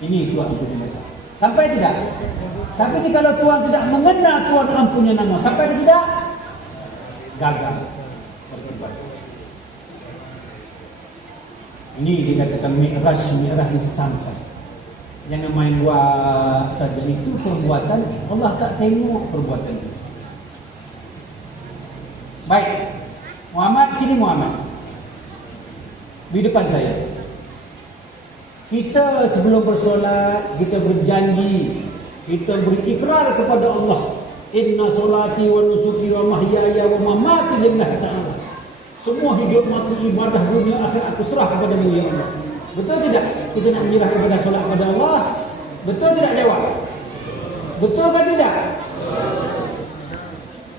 Ini Tuhan ampunya nama. Sampai tidak? Tapi kalau Tuhan tidak mengenal Tuhan ampunya nama, sampai tidak? Gagal. Ini dikatakan mi'raj yang sampai. Jangan main buat saja, itu perbuatan. Allah tak tengok perbuatan itu. Baik, Muhammad, sini Muhammad. Di depan saya. Kita sebelum bersolat, kita berjanji, kita berikrar kepada Allah. Inna solati wa nusuki wa mahyaya wa mamati lillahi ta'ala. Semua hidup mati ibadah dunia akhir aku serah kepada-Mu ya Allah. Betul tidak? Kita nak menyerah kepada solat kepada Allah. Betul tidak jawab? Betul ke tidak?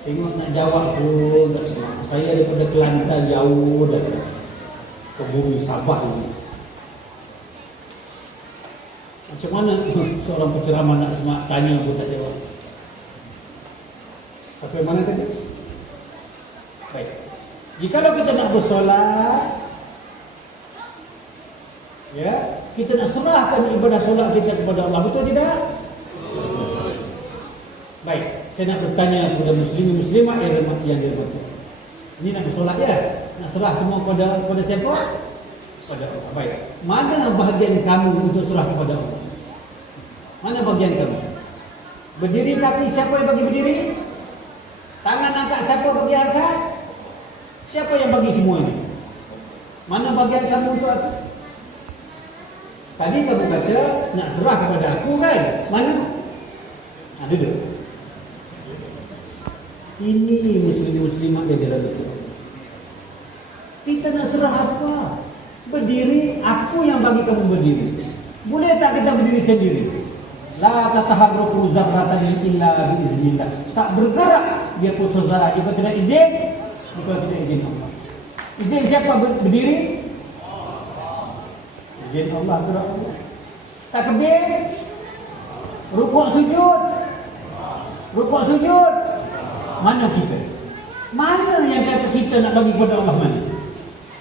Tengok nak jawab pun tak senang. Saya daripada Kelantan jauh datang ke bumi Sabah ini. Macam mana seorang penceramah nak semak tanya pun tak jawab? Sampai mana tadi? Baik. Jikalau kita nak bersolat, ya, kita nak serahkan ibadah solat kita kepada Allah, betul tidak? Baik, saya nak bertanya kepada muslimin muslimat yang dirahmati. Ini nak bersolat ya? Nak serah semua kepada siapa? Kepada Allah. Baik. Mana bahagian kamu untuk serah kepada Allah? Mana bahagian kamu? Berdiri kaki siapa yang bagi berdiri? Tangan angkat siapa bagi angkat? Siapa yang bagi semua ini? Mana bahagian kamu untuk aku? Tadi kamu kata nak serah kepada aku kan? Mana? Duduk. Ini muslim-muslimat yang dirahmati. Kita nak serah apa? Berdiri, aku yang bagi kamu berdiri. Boleh tak kita berdiri sendiri? La tataharruku zarratan illa biiznillah. Tak bergerak dia pun saudara jika tidak izin, jika tidak izin Allah. Izin siapa berdiri? Izin Allah gerak Allah. Takbir, rukuk sujud. Rukuk sujud. Mana kita? Mana yang kata kita nak bagi kepada Allah mana?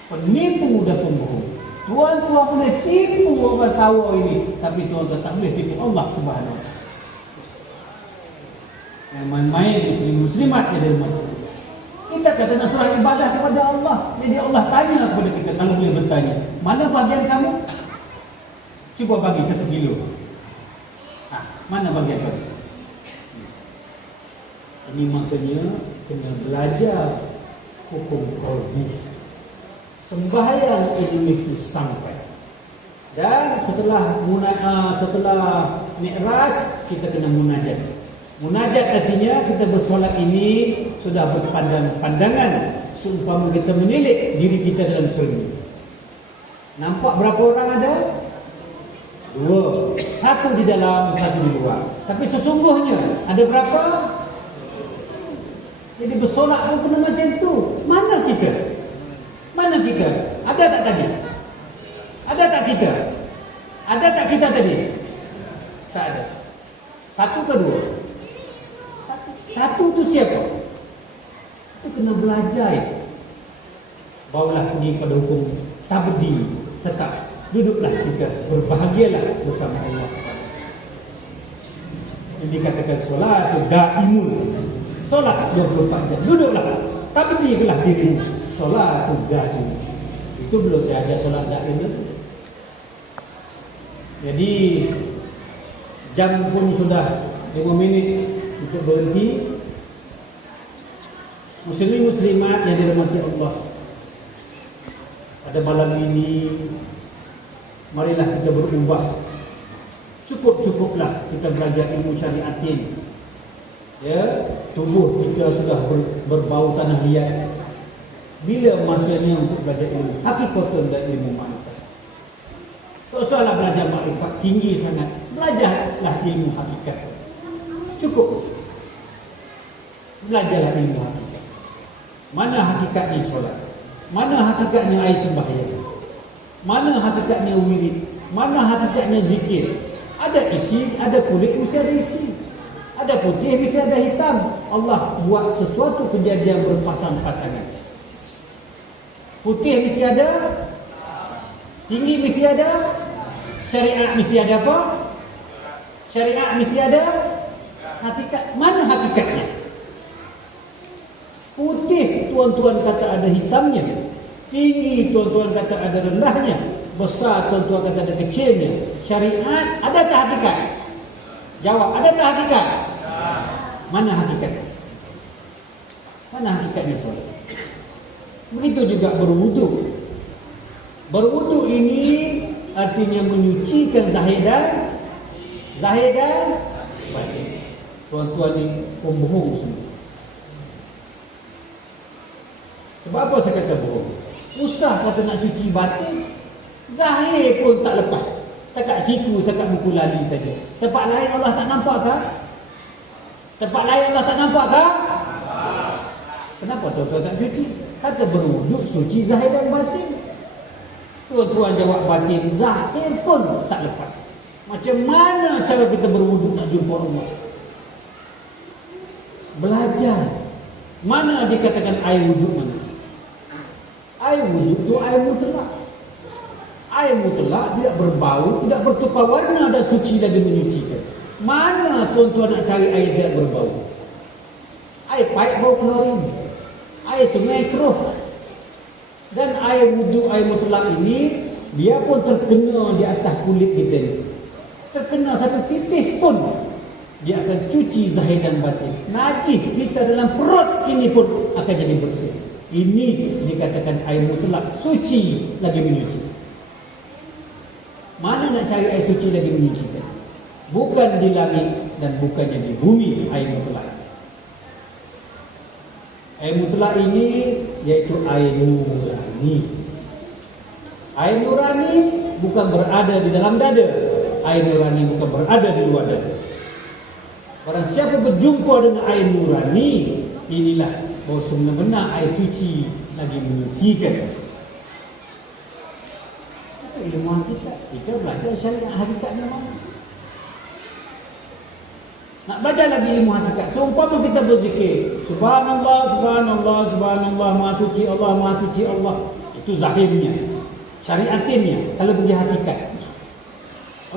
Penipu dan pembohong. Tuan-tuan boleh tipu orang tawa ini, tapi tuan-tuan tak boleh tipu Allah Subhanahu wa taala. Yang main-main muslim-muslimat yang dirahmati. Kita kata nak serah ibadah kepada Allah. Jadi Allah tanya kepada kita, kalau boleh bertanya, mana bahagian kamu? Cuba bagi 1 kilo. Mana bahagian kamu? Ini maknanya kena belajar hukum qalbi. Sembahyang ini mesti sampai. Dan setelah mi'raj kita kena munajat. Munajat artinya kita bersolat ini sudah berpandangan seumpama kita menilik diri kita dalam cermin. Nampak berapa orang ada? 2. 1 di dalam, 1 di luar. Tapi sesungguhnya ada berapa? Jadi bersolat pun kena macam tu. Mana kita? Mana kita? Ada tak tadi? kena belajar. Bawalah ini pada hukum tabdi, tetap duduklah kita, berbahagialah bersama Allah SWT. Yang dikatakan solat itu daimun, solat 24 jam, duduklah, tabdilah dirimu, solat itu daimun. Itu belum saya ada solat daimun. Jadi jam pun sudah 5 minit untuk berhenti. Muslimin muslimat yang dirahmati Allah, pada malam ini marilah kita berubah. Cukup-cukuplah kita belajar ilmu syariatin. Ya, tubuh kita sudah berbau tanah liat. Bila masanya untuk belajar ilmu hakikatan dan ilmu makrifat? Tak usahlah belajar makrifat tinggi sangat, belajarlah ilmu hakikat. Cukup. Belajarlah ilmu hakikat. Mana hakikatnya solat? Mana hakikatnya air sembahyang? Mana hakikatnya wirid? Mana hakikatnya zikir? Ada isi, ada kulit, mesti ada isi. Ada putih, mesti ada hitam. Allah buat sesuatu kejadian berpasang-pasangan. Putih mesti ada, tinggi mesti ada, syariat mesti ada apa? Syariat mesti ada hakikat. Mana hakikatnya? Putih tuan-tuan kata ada hitamnya, tinggi tuan-tuan kata ada rendahnya, besar tuan-tuan kata ada kecilnya. Syariat adakah hakikat? Jawab, adakah hakikat? Mana hakikatnya? Mana hakikatnya solat? Begitu juga berwudu. Berwudu ini artinya menyucikan zahir dan batin. Tuan-tuan ini pembohong semua. Sebab apa saya kata bohong? Usah kata nak cuci batin, zahir pun tak lepas. Takat siku, takat muka lali saja. Tempat lain Allah tak nampak kah? Tempat lain Allah tak nampak kah? Kenapa tuan-tuan tak cuci? Kata berwuduk suci zahir dan batin. Tuan-tuan jawab batin, zahir pun tak lepas. Macam mana cara kita berwuduk nak jumpa Allah? Belajar. Mana dikatakan air wuduk mana? Air wuduk itu air mutlak. Air mutlak tidak berbau, tidak bertukar warna dan suci lagi menyucikan. Mana tuan-tuan nak cari air tidak berbau? Air pahit bau klorin, air sungai keruh. Dan air wuduk, air mutlak ini dia pun terkena di atas kulit kita ni. Terkena satu titis pun dia akan cuci zahir dan batin. Najis kita dalam perut ini pun akan jadi bersih. Ini dikatakan air mutlak, suci lagi menyuci. Mana nak cari air suci lagi menyucikan? Bukan di langit dan bukannya di bumi air mutlak. Air mutlak ini yaitu air nurani. Air nurani bukan berada di dalam dada. Air nurani bukan berada di luar dada. Barang siapa berjumpa dengan air nurani, inilah bahawa sebenar-benar air suci lagi menyucikan. Ilmu hakikat, kita belajar syariat hakikatnya mana? Nak belajar lagi ilmu hakikat. Seumpama kita berzikir, Subhanallah, Subhanallah, Subhanallah, Maha Suci Allah, Maha Suci Allah. Itu zahirnya, syariatinnya. Kalau pergi hakikat,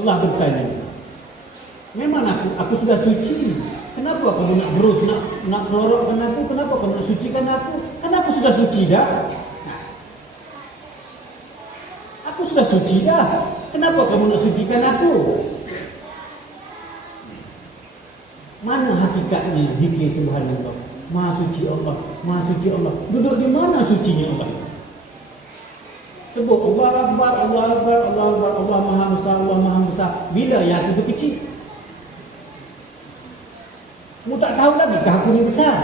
Allah bertanya, memang aku sudah suci. Kenapa kamu nak berus, nak melorokkan aku? Kenapa kamu nak sucikan aku? Karena aku sudah suci dah. Aku sudah suci dah. Kenapa kamu nak sucikan aku? Mana hakikatnya zikir subhanallah? Maha suci Allah, Maha suci Allah. Duduk di mana sucinya Allah? Sebut Allah Akbar, Allah Akbar, Allah Akbar, Allah Maha Besar, Allah Maha Besar. Bila yang itu kecil? Kamu tak tahu lagi kah aku ni besar?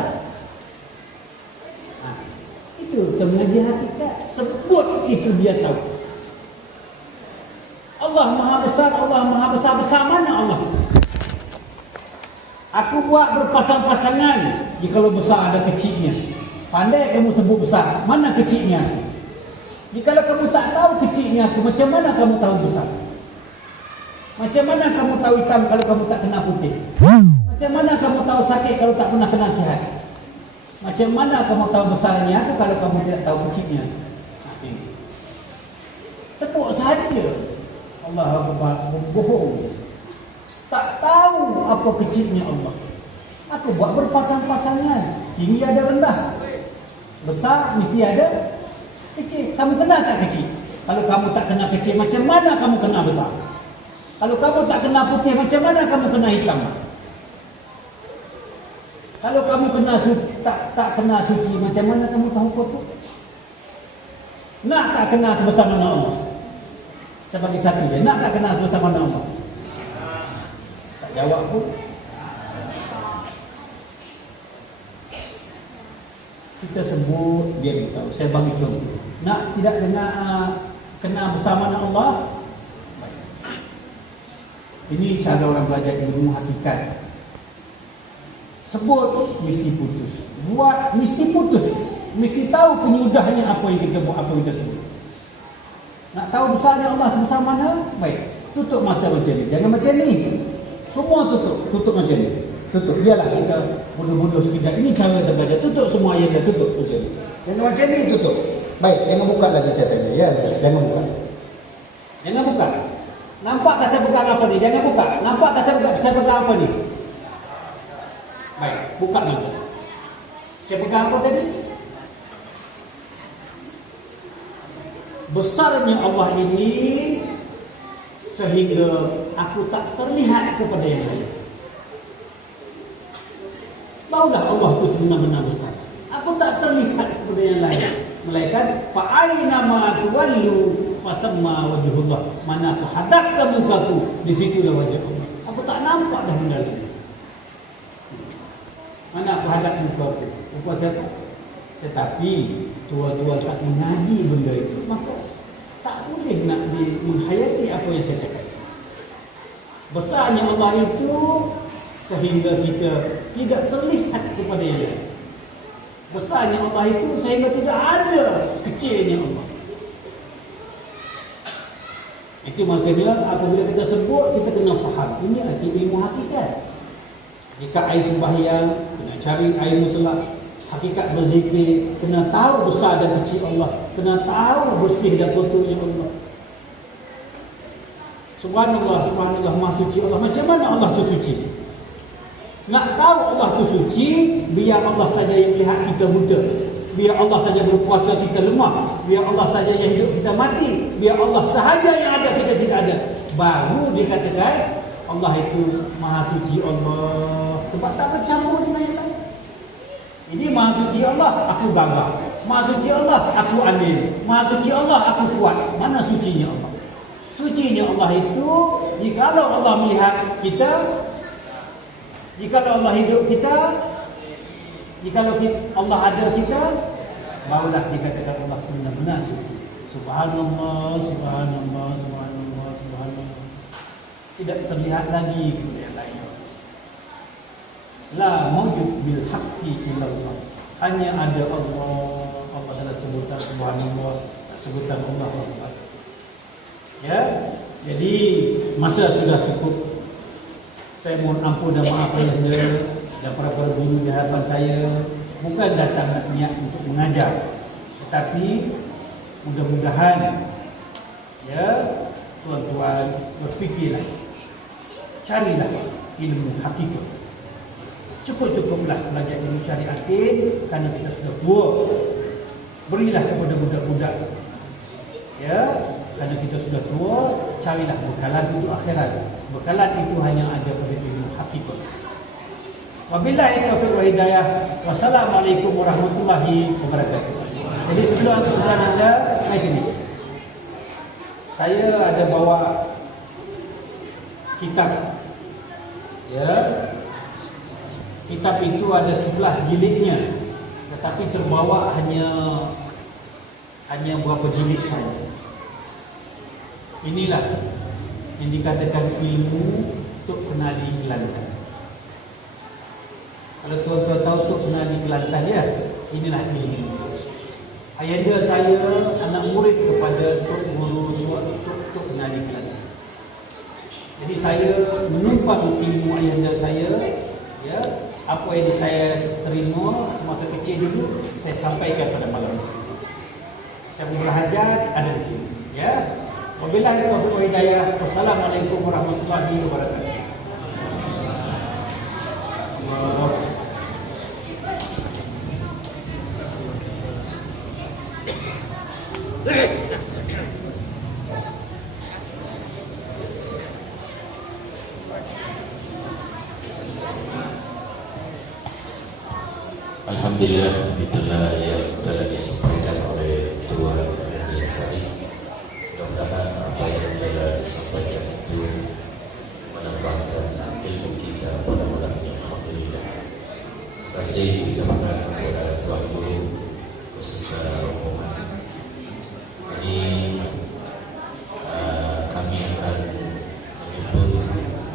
Itu kita mengaji hakikat. Sebut itu dia tahu. Allah Maha Besar, Allah Maha Besar. Besar mana Allah? Aku buat berpasang-pasangan. Jikalau besar ada kecilnya. Pandai kamu sebut besar. Mana kecilnya? Jikalau kamu tak tahu kecilnya aku, macam mana kamu tahu besar? Macam mana kamu tahu hitam kalau kamu tak kena putih? Macam mana kamu tahu sakit kalau tak pernah kena sihat? Macam mana kamu tahu besarnya itu kalau kamu tidak tahu kecilnya? Sebut saja Allah Akbar, bohong. Tak tahu apa kecilnya Allah. Aku buat berpasang-pasangan. Tinggi ada rendah, besar mesti ada kecil. Kamu kena tak kecil? Kalau kamu tak kena kecil, macam mana kamu kena besar? Kalau kamu tak kena putih, macam mana kamu kena hitam? Kalau kamu kena tak kena suci, macam mana kamu tahu kotor? Nak tak kena sebesar mana Allah? Sebagai satu dia, nak tak kena sebesar mana Allah? Tak jawab pun. Kita sebut, dia beritahu. Saya bagi contoh. Nak tidak dengar kena bersama Allah? Ini cara orang belajar ilmu hakikat. Sebut, mesti putus. Buat, mesti putus. Mesti tahu penyudahnya apa yang kita buat, apa yang kita sebut. Nak tahu besarnya Allah sebesar mana? Baik, tutup mata macam ni. Jangan macam ni. Semua tutup macam ni. Tutup, biarlah kita bodoh-bodoh sekejap. Ini cara kita belajar. Tutup semua ayat dia, tutup macam ni. Jangan macam ni, tutup. Baik, jangan buka lagi saya tanya. Ya, jangan buka. Jangan buka. Nampak tak saya pegang apa ni? Jangan buka. Nampak tak saya pegang apa ni? Baik, buka dulu. Saya pegang apa tadi? Besarnya Allah ini sehingga aku tak terlihat kepada yang lain. Barulah Allah itu sebenar-benar besar. Aku tak terlihat kepada yang lain. Melainkan fa'aina ma tuwallu fasamma wajhullah. Mana aku hadapkan mukaku, di situlah wajah Allah. Aku tak nampak dah benda lain. Mana aku hadap mukaku? Rupa siapa? Tetapi tua-tua tak mengaji benda itu, maka tak boleh nak menghayati apa yang saya cakap. Besarnya Allah itu sehingga kita tidak terlihat kepada yang lain. Besarnya Allah itu sehingga tidak ada kecilnya Allah. Itu makanya apabila kita sebut, kita kena faham. Ini arti ilmu hakikat. Jika air sembahyang, kena cari air mutlak. Hakikat berzikir, kena tahu besar dan kecil Allah. Kena tahu bersih dan kotornya Allah. Subhanallah, subhanallah, maha suci Allah. Macam mana Allah itu suci? Nak tahu Allah itu suci, biar Allah saja yang lihat kita buta. Biar Allah saja berkuasa kita lemah. Biar Allah saja yang hidup kita mati. Biar Allah sahaja yang ada kita tidak ada. Baru dikatakan Allah itu maha suci Allah. Sebab tak bercampur dengan yang lain. Ini maha suci Allah, aku gagah. Maha suci Allah, aku adil. Maha suci Allah, aku kuat. Mana sucinya Allah? Sucinya Allah itu, jikalau Allah melihat kita, jikalau Allah hidup kita, jikalau Allah ada kita, barulah dikatakan Allah benar-benar suci. Subhanallah, subhanallah, subhanallah, subhanallah. Tidak terlihat lagi yang lain. La mawjud bil haqqi illallah. Hanya ada Allah. Allah adalah sebutan subhanallah, sebutan Allah. Ya. Jadi masa sudah cukup. Saya mohon ampun dan maaf ayahanda dan para guru di hadapan saya. Bukan datang nak niat untuk mengajar, tetapi mudah-mudahan ya tuan-tuan berfikirlah, carilah ilmu hakikat. Cukup-cukuplah belajar ilmu syariatin kerana kita sudah tua. Berilah kepada budak-budak. Ya, kerana kita sudah tua, carilah bekalan untuk akhirat. Bekalan itu hanya ada pada ilmu hakikat. Wabillahi taufiq wal hidayah. Wassalamualaikum warahmatullahi wabarakatuh. Jadi sebelum anda mai sini. Saya ada bawa kitab. Ya. Kitab itu ada 11 jilidnya, tetapi terbawa hanya berapa jilid saja. Inilah yang dikatakan ilmu untuk kenali Kelantan. Kalau tuan-tuan tahu untuk kenali Kelantan ya, inilah ilmu. Ayahanda saya anak murid kepada Tok Guru untuk kenali Kelantan. Jadi saya menumpang ilmu ayahanda saya, ya. apa yang saya terima semasa kecil dulu saya sampaikan pada malam. Saya mau belajar ada di sini. Ya. Wabillahi taufiq wal hidayah. Wassalamualaikum warahmatullahi wabarakatuh. Alhamdulillah, itulah yang telah disampaikan oleh Tuan Haji Sari. Mudah-mudahan apa yang telah disampaikan itu menambahkan ilmu kita pada malam ini. Alhamdulillah. Terima kasih diucapkan kepada Tuan Guru secara rombongan. Ini kami akan menyebut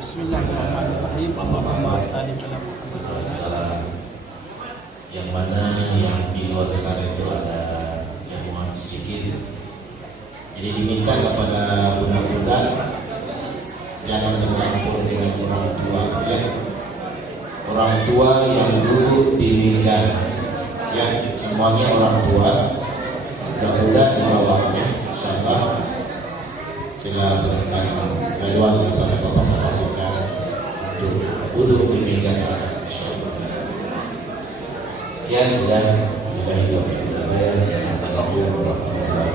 Bismillahirrahmanirrahim. Allahumma salli ala Muhammad, yang mana yang di luar sana itu ada jamuan sedikit. Jadi diminta kepada budak-budak jangan bercampur dengan orang tua, ya. Orang tua yang duduk di meja, ya, semuanya orang tua. Budak-budak di bawahnya, insyaallah sila bercampur. Jaduan kepada bapak-bapak kita untuk duduk di meja sana. Sekian sudah hidup. Assalamualaikum warahmatullahi wabarakatuh.